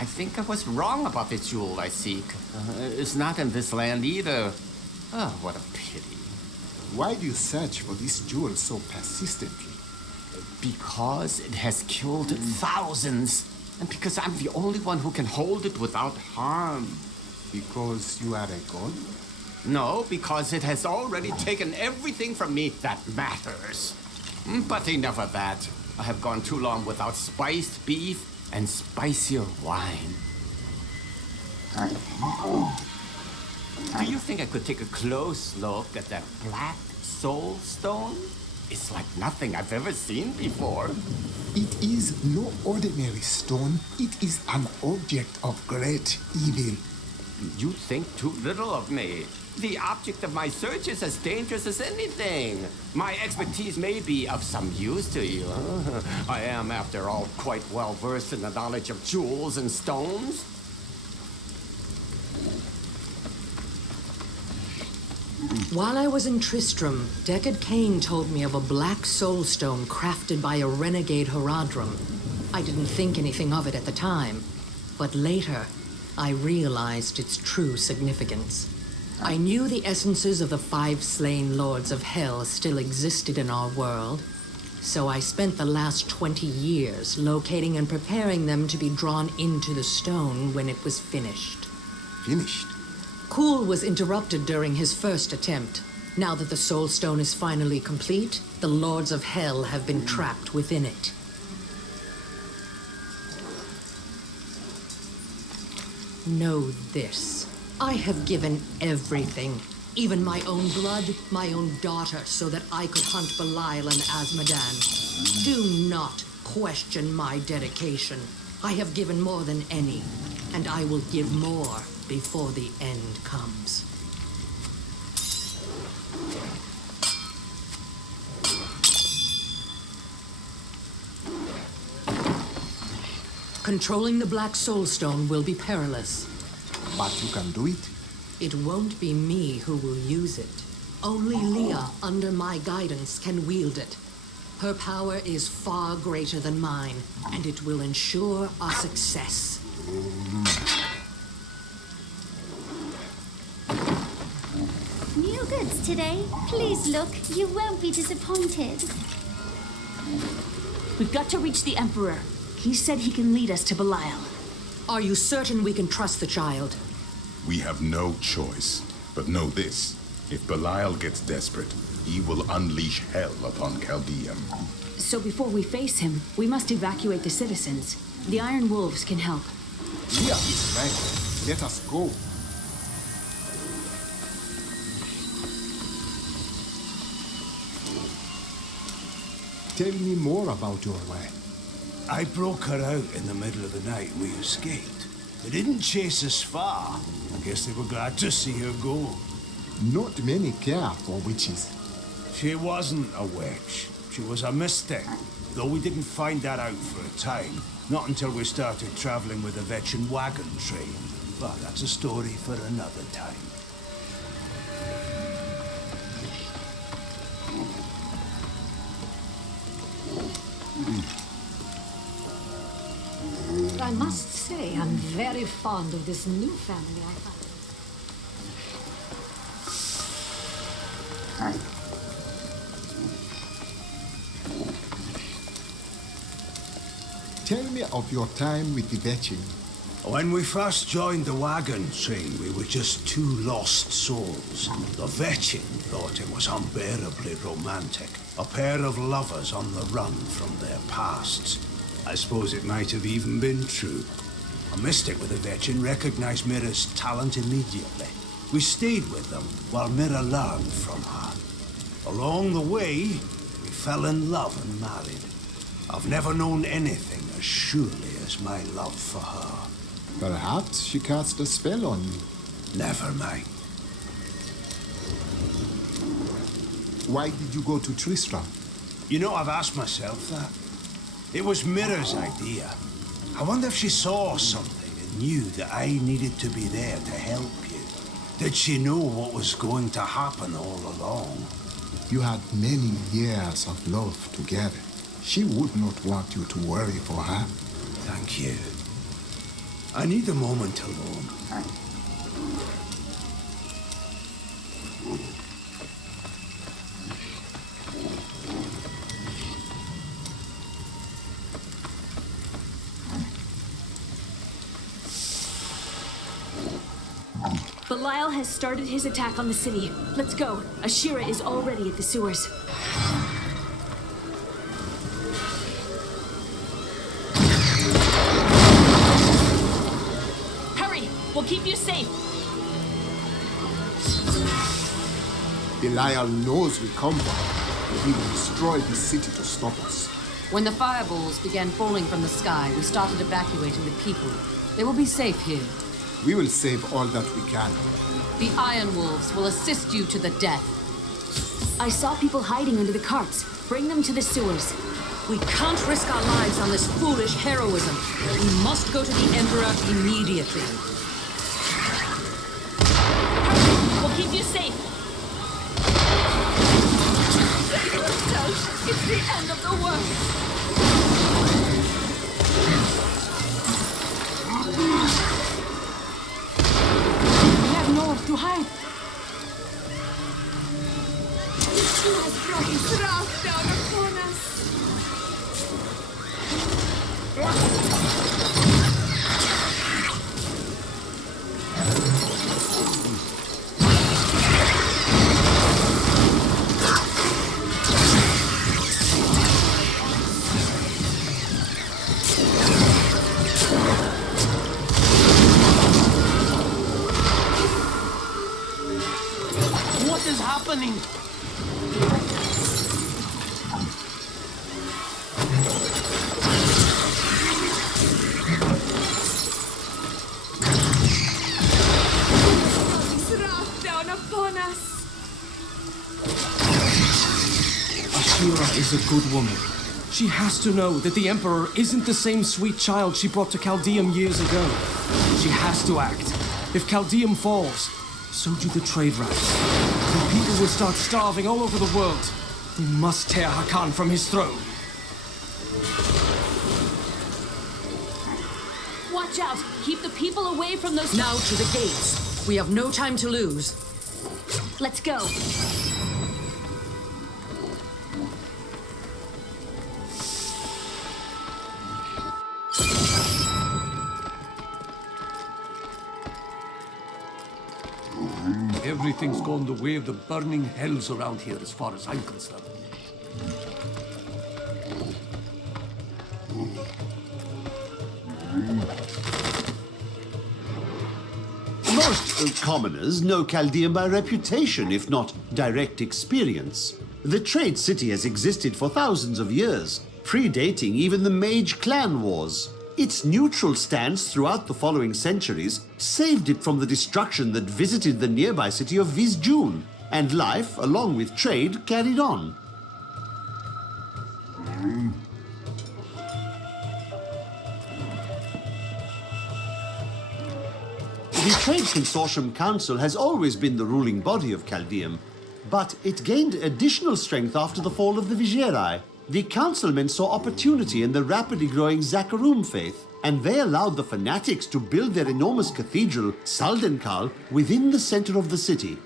I think I was wrong about the jewel I seek. It's not in this land either. Oh, what a pity. Why do you search for this jewel so persistently? Because it has killed thousands. And because I'm the only one who can hold it without harm. Because you are a god? No, because it has already taken everything from me that matters. But enough of that. I have gone too long without spiced beef and spicier wine. Do you think I could take a close look at that black soul stone? It's like nothing I've ever seen before. It is no ordinary stone. It is an object of great evil. You think too little of me. The object of my search is as dangerous as anything. My expertise may be of some use to you. I am, after all, quite well versed in the knowledge of jewels and stones. While I was in Tristram, Deckard Cain told me of a black soulstone crafted by a renegade Horadrim. I didn't think anything of it at the time, but later, I realized its true significance. I knew the essences of the 5 slain lords of hell still existed in our world, so I spent the last 20 years locating and preparing them to be drawn into the stone when it was finished. Finished? Kuhl was interrupted during his first attempt. Now that the Soul Stone is finally complete, the Lords of Hell have been trapped within it. Know this. I have given everything, even my own blood, my own daughter, so that I could hunt Belial and Azmodan. Do not question my dedication. I have given more than any, and I will give more before the end comes. Controlling the Black Soulstone will be perilous. But you can do it? It won't be me who will use it. Only Leah, under my guidance, can wield it. Her power is far greater than mine, and it will ensure our success. New goods today. Please look. You won't be disappointed. We've got to reach the Emperor. He said he can lead us to Belial. Are you certain we can trust the child? We have no choice. But know this. If Belial gets desperate, he will unleash hell upon Chaldeum. So before we face him, we must evacuate the citizens. The Iron Wolves can help. Leah is right. Let us go. Tell me more about your way. I broke her out in the middle of the night and we escaped. They didn't chase us far. I guess they were glad to see her go. Not many care for witches. She wasn't a witch. She was a mystic. Though we didn't find that out for a time. Not until we started traveling with the Vetchin wagon train. But that's a story for another time. I must say, I'm very fond of this new family I found. Tell me of your time with the Vetchin. When we first joined the wagon train, we were just 2 lost souls. The Vetchin thought it was unbearably romantic. A pair of lovers on the run from their pasts. I suppose it might have even been true. A mystic with the Vetchin recognized Mira's talent immediately. We stayed with them while Mira learned from her. Along the way, we fell in love and married. I've never known anything as surely as my love for her. Perhaps she cast a spell on you. Never mind. Why did you go to Tristram? You know, I've asked myself that. It was Mira's idea. I wonder if she saw something and knew that I needed to be there to help you. Did she know what was going to happen all along? You had many years of love together. She would not want you to worry for her. Thank you. I need a moment alone. Belial has started his attack on the city. Let's go. Ashira is already at the sewers. Hurry! We'll keep you safe. Belial knows we come for him. He will destroy the city to stop us. When the fireballs began falling from the sky, we started evacuating the people. They will be safe here. We will save all that we can. The Iron Wolves will assist you to the death. I saw people hiding under the carts. Bring them to the sewers. We can't risk our lives on this foolish heroism. We must go to the Emperor immediately. Hurry! We'll keep you safe. It's the end of the world. We have nowhere to hide. He has brought his wrath down upon us. What is happening? His wrath down upon us. Ashira is a good woman. She has to know that the Emperor isn't the same sweet child she brought to Chaldeum years ago. She has to act. If Chaldeum falls, so do the trade routes. And people will start starving all over the world. We must tear Hakan from his throne. Watch out! Keep the people away from those... Now to the gates. We have no time to lose. Let's go. Everything's gone the way of the burning hells around here as far as I'm concerned. Most commoners know Chaldeum by reputation, if not direct experience. The trade city has existed for thousands of years, predating even the Mage clan wars. Its neutral stance throughout the following centuries saved it from the destruction that visited the nearby city of Vizjun, and life, along with trade, carried on. The Trade Consortium Council has always been the ruling body of Chaldeum, but it gained additional strength after the fall of the Vigerai. The councilmen saw opportunity in the rapidly growing Zakarum faith, and they allowed the fanatics to build their enormous cathedral, Saldenkal, within the center of the city.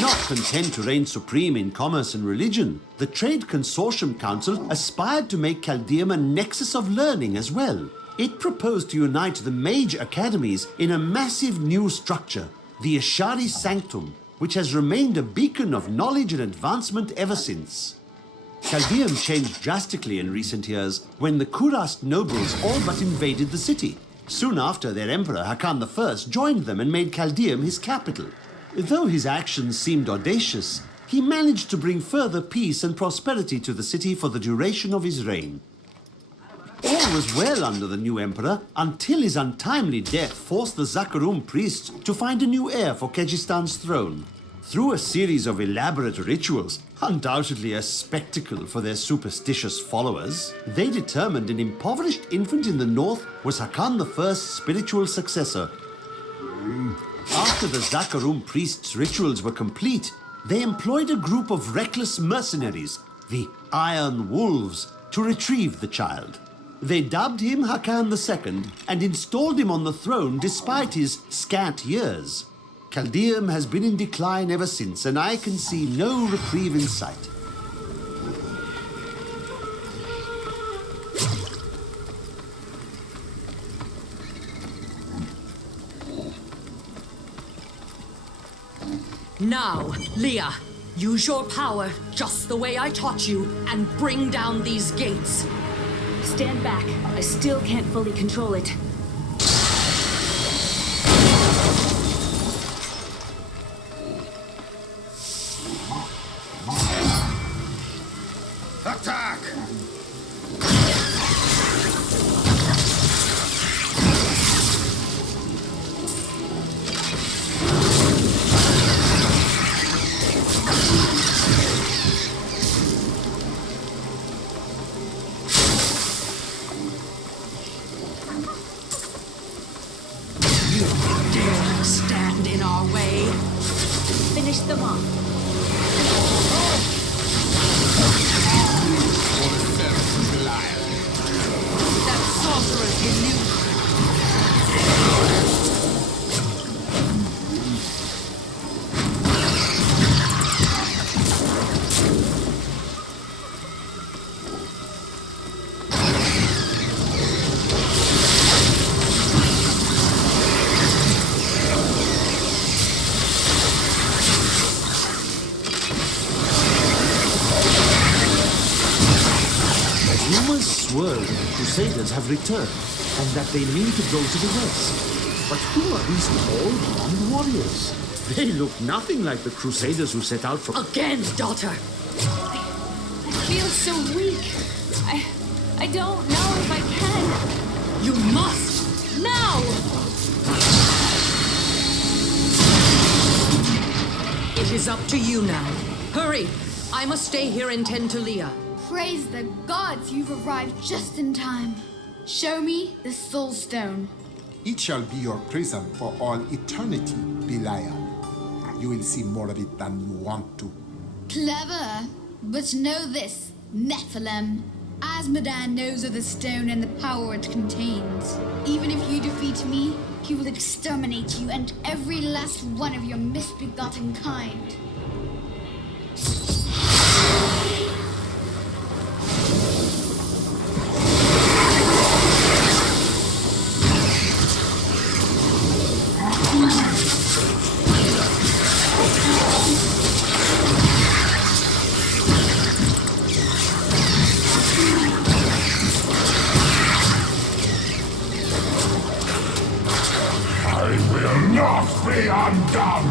Not content to reign supreme in commerce and religion, the Trade Consortium Council aspired to make Chaldeum a nexus of learning as well. It proposed to unite the mage academies in a massive new structure, the Ashari Sanctum, which has remained a beacon of knowledge and advancement ever since. Chaldeum changed drastically in recent years when the Kurast nobles all but invaded the city. Soon after, their emperor Hakan I joined them and made Chaldeum his capital. Though his actions seemed audacious, he managed to bring further peace and prosperity to the city for the duration of his reign. All was well under the new emperor until his untimely death forced the Zakarum priests to find a new heir for Kejistan's throne. Through a series of elaborate rituals, undoubtedly a spectacle for their superstitious followers, they determined an impoverished infant in the north was Hakan I's spiritual successor. After the Zakarum priests' rituals were complete, they employed a group of reckless mercenaries, the Iron Wolves, to retrieve the child. They dubbed him Hakan II and installed him on the throne despite his scant years. Chaldeum has been in decline ever since, and I can see no reprieve in sight. Now, Leah, use your power just the way I taught you and bring down these gates. Stand back. I still can't fully control it. Attack! Dare stand in our way? Finish them off. That sorcerer's illusion. Rumors swirl that the Crusaders have returned, and that they mean to go to the west. But who are these tall, armed warriors? They look nothing like the Crusaders who set out from... Again, daughter! I feel so weak. I don't know if I can. You must! Now! It is up to you now. Hurry! I must stay here and tend to Leah. Praise the gods, you've arrived just in time. Show me the Soul Stone. It shall be your prison for all eternity, Belial. You will see more of it than you want to. Clever. But know this, Nephilim. Asmodan knows of the stone and the power it contains. Even if you defeat me, he will exterminate you and every last one of your misbegotten kind. I will not be undone!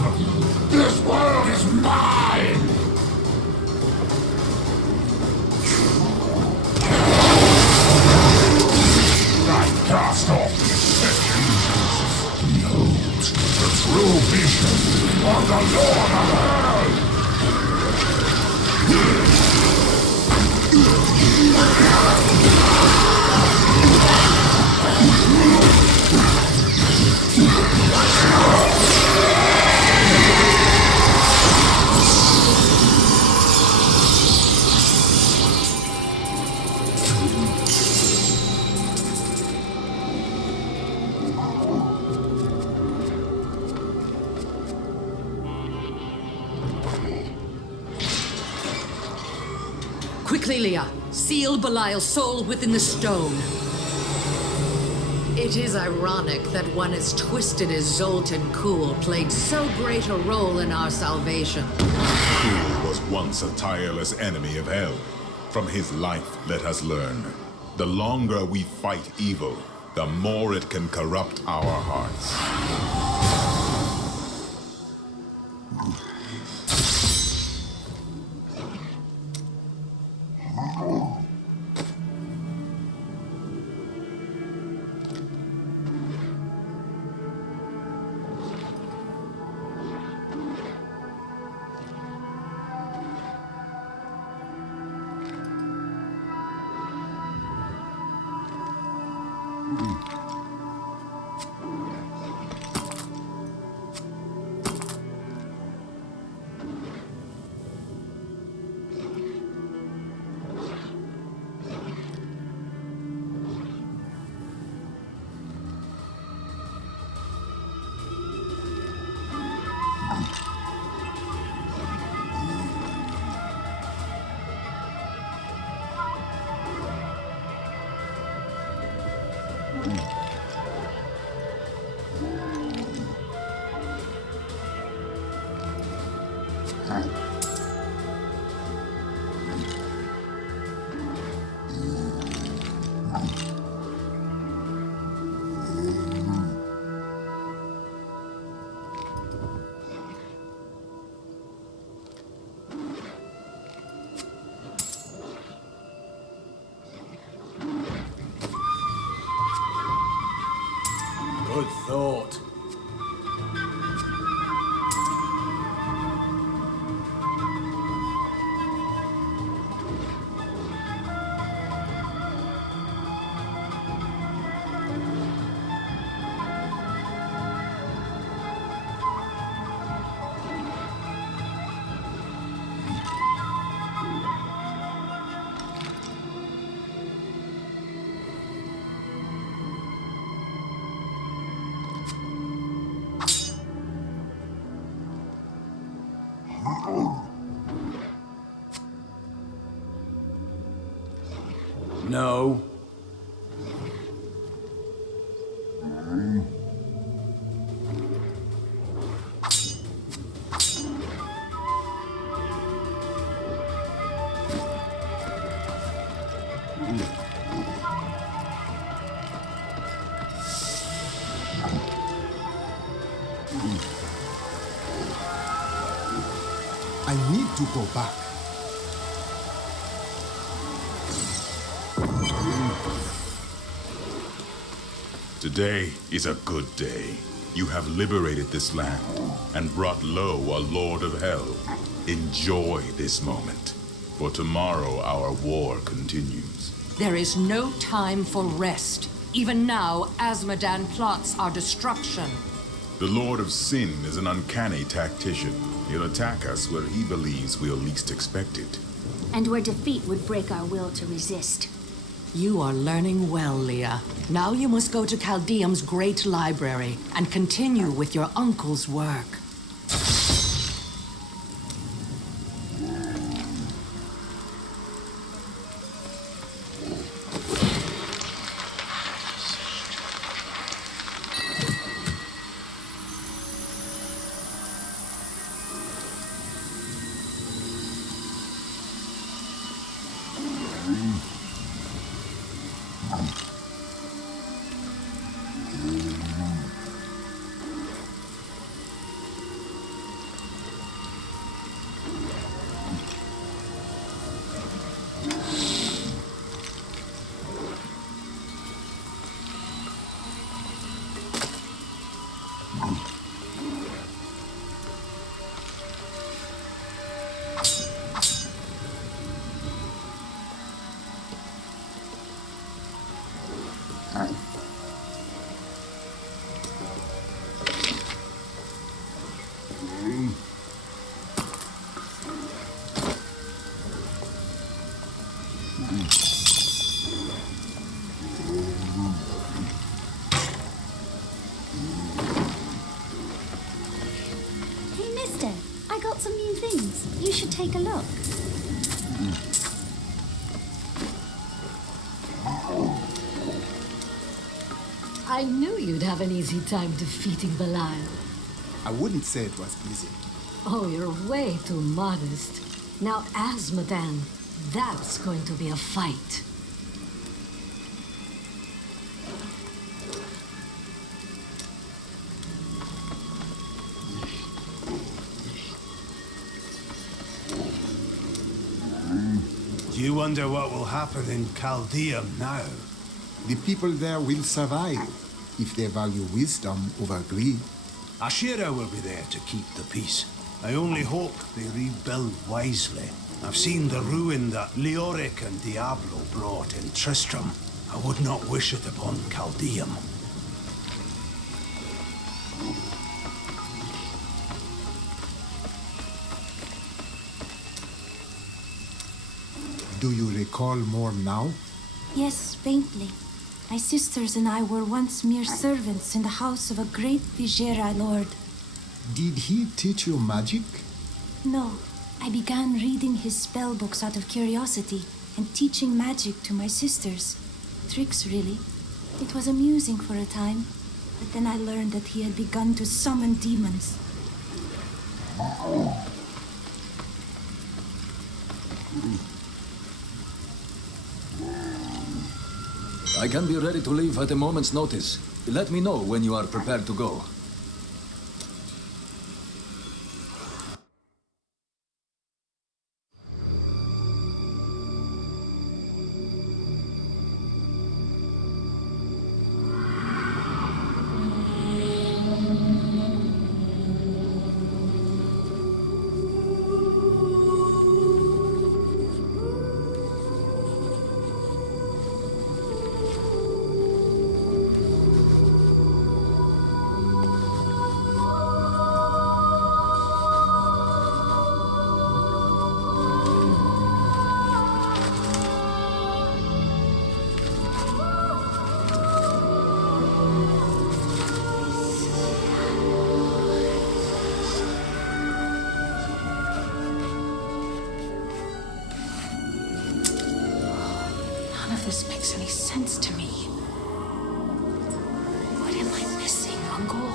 This world is mine! I cast off the illusions. Behold, the true vision of the Lord of Hell! Quickly, Leah. Seal Belial's soul within the stone. It is ironic that one as twisted as Zoltan Kuhl played so great a role in our salvation. Kuhl was once a tireless enemy of hell. From his life, let us learn. The longer we fight evil, the more it can corrupt our hearts. Good thought. No. I need to go back. Today is a good day. You have liberated this land and brought low a lord of hell. Enjoy this moment, for tomorrow our war continues. There is no time for rest. Even now, Azmodan plots our destruction. The Lord of Sin is an uncanny tactician. He'll attack us where he believes we'll least expect it. And where defeat would break our will to resist. You are learning well, Leah. Now you must go to Caldeum's great library and continue with your uncle's work. Hey, mister, I got some new things. You should take a look. I knew you'd have an easy time defeating Belial. I wouldn't say it was easy. Oh, you're way too modest. Now, Azmodan, that's going to be a fight. Do you wonder what will happen in Caldeum now? The people there will survive if they value wisdom over greed. Ashira will be there to keep the peace. I only hope they rebuild wisely. I've seen the ruin that Leoric and Diablo brought in Tristram. I would not wish it upon Caldeum. Do you recall more now? Yes, faintly. My sisters and I were once mere servants in the house of a great Vigera lord. Did he teach you magic? No, I began reading his spell books out of curiosity and teaching magic to my sisters. Tricks, really. It was amusing for a time, but then I learned that he had begun to summon demons. I can be ready to leave at a moment's notice. Let me know when you are prepared to go. This makes any sense to me. What am I missing, Uncle?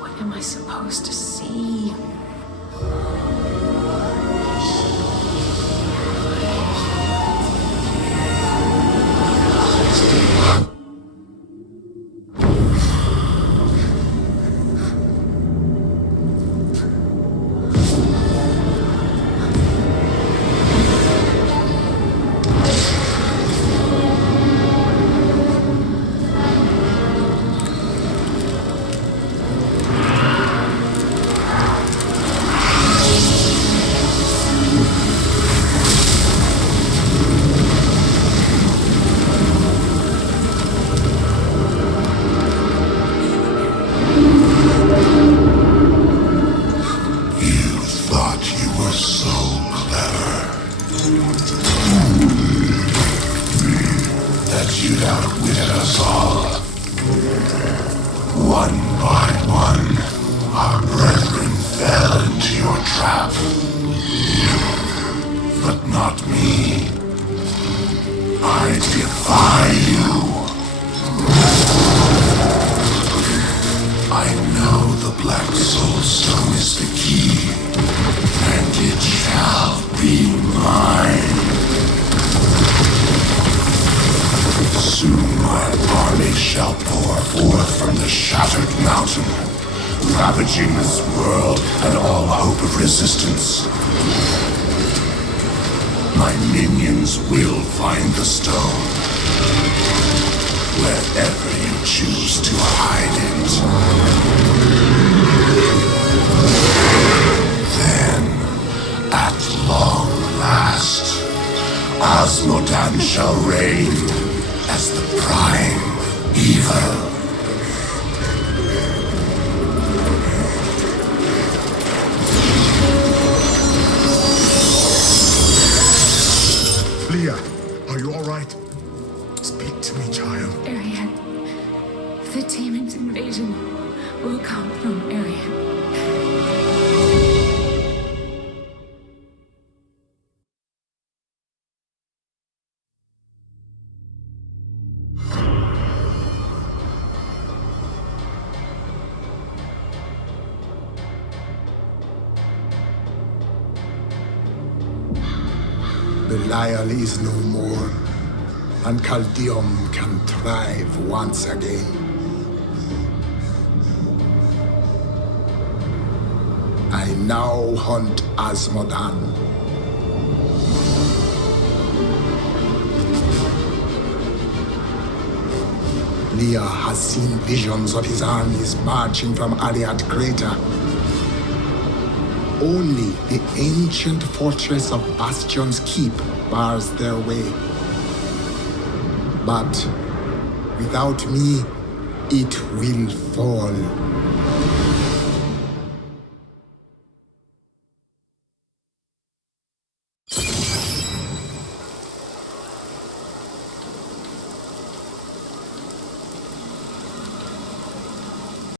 What am I supposed to see? Ravaging this world and all hope of resistance. My minions will find the stone, wherever you choose to hide it. Then, at long last, Asmodan shall reign as the prime evil. Leah, are you all right? Speak to me, child. Arian. The demon's invasion will come from Arian. Belial is no more, and Caldeum can thrive once again. I now hunt Asmodan. Leah has seen visions of his armies marching from Ariad Crater. Only the ancient fortress of Bastion's Keep bars their way. But without me, it will fall.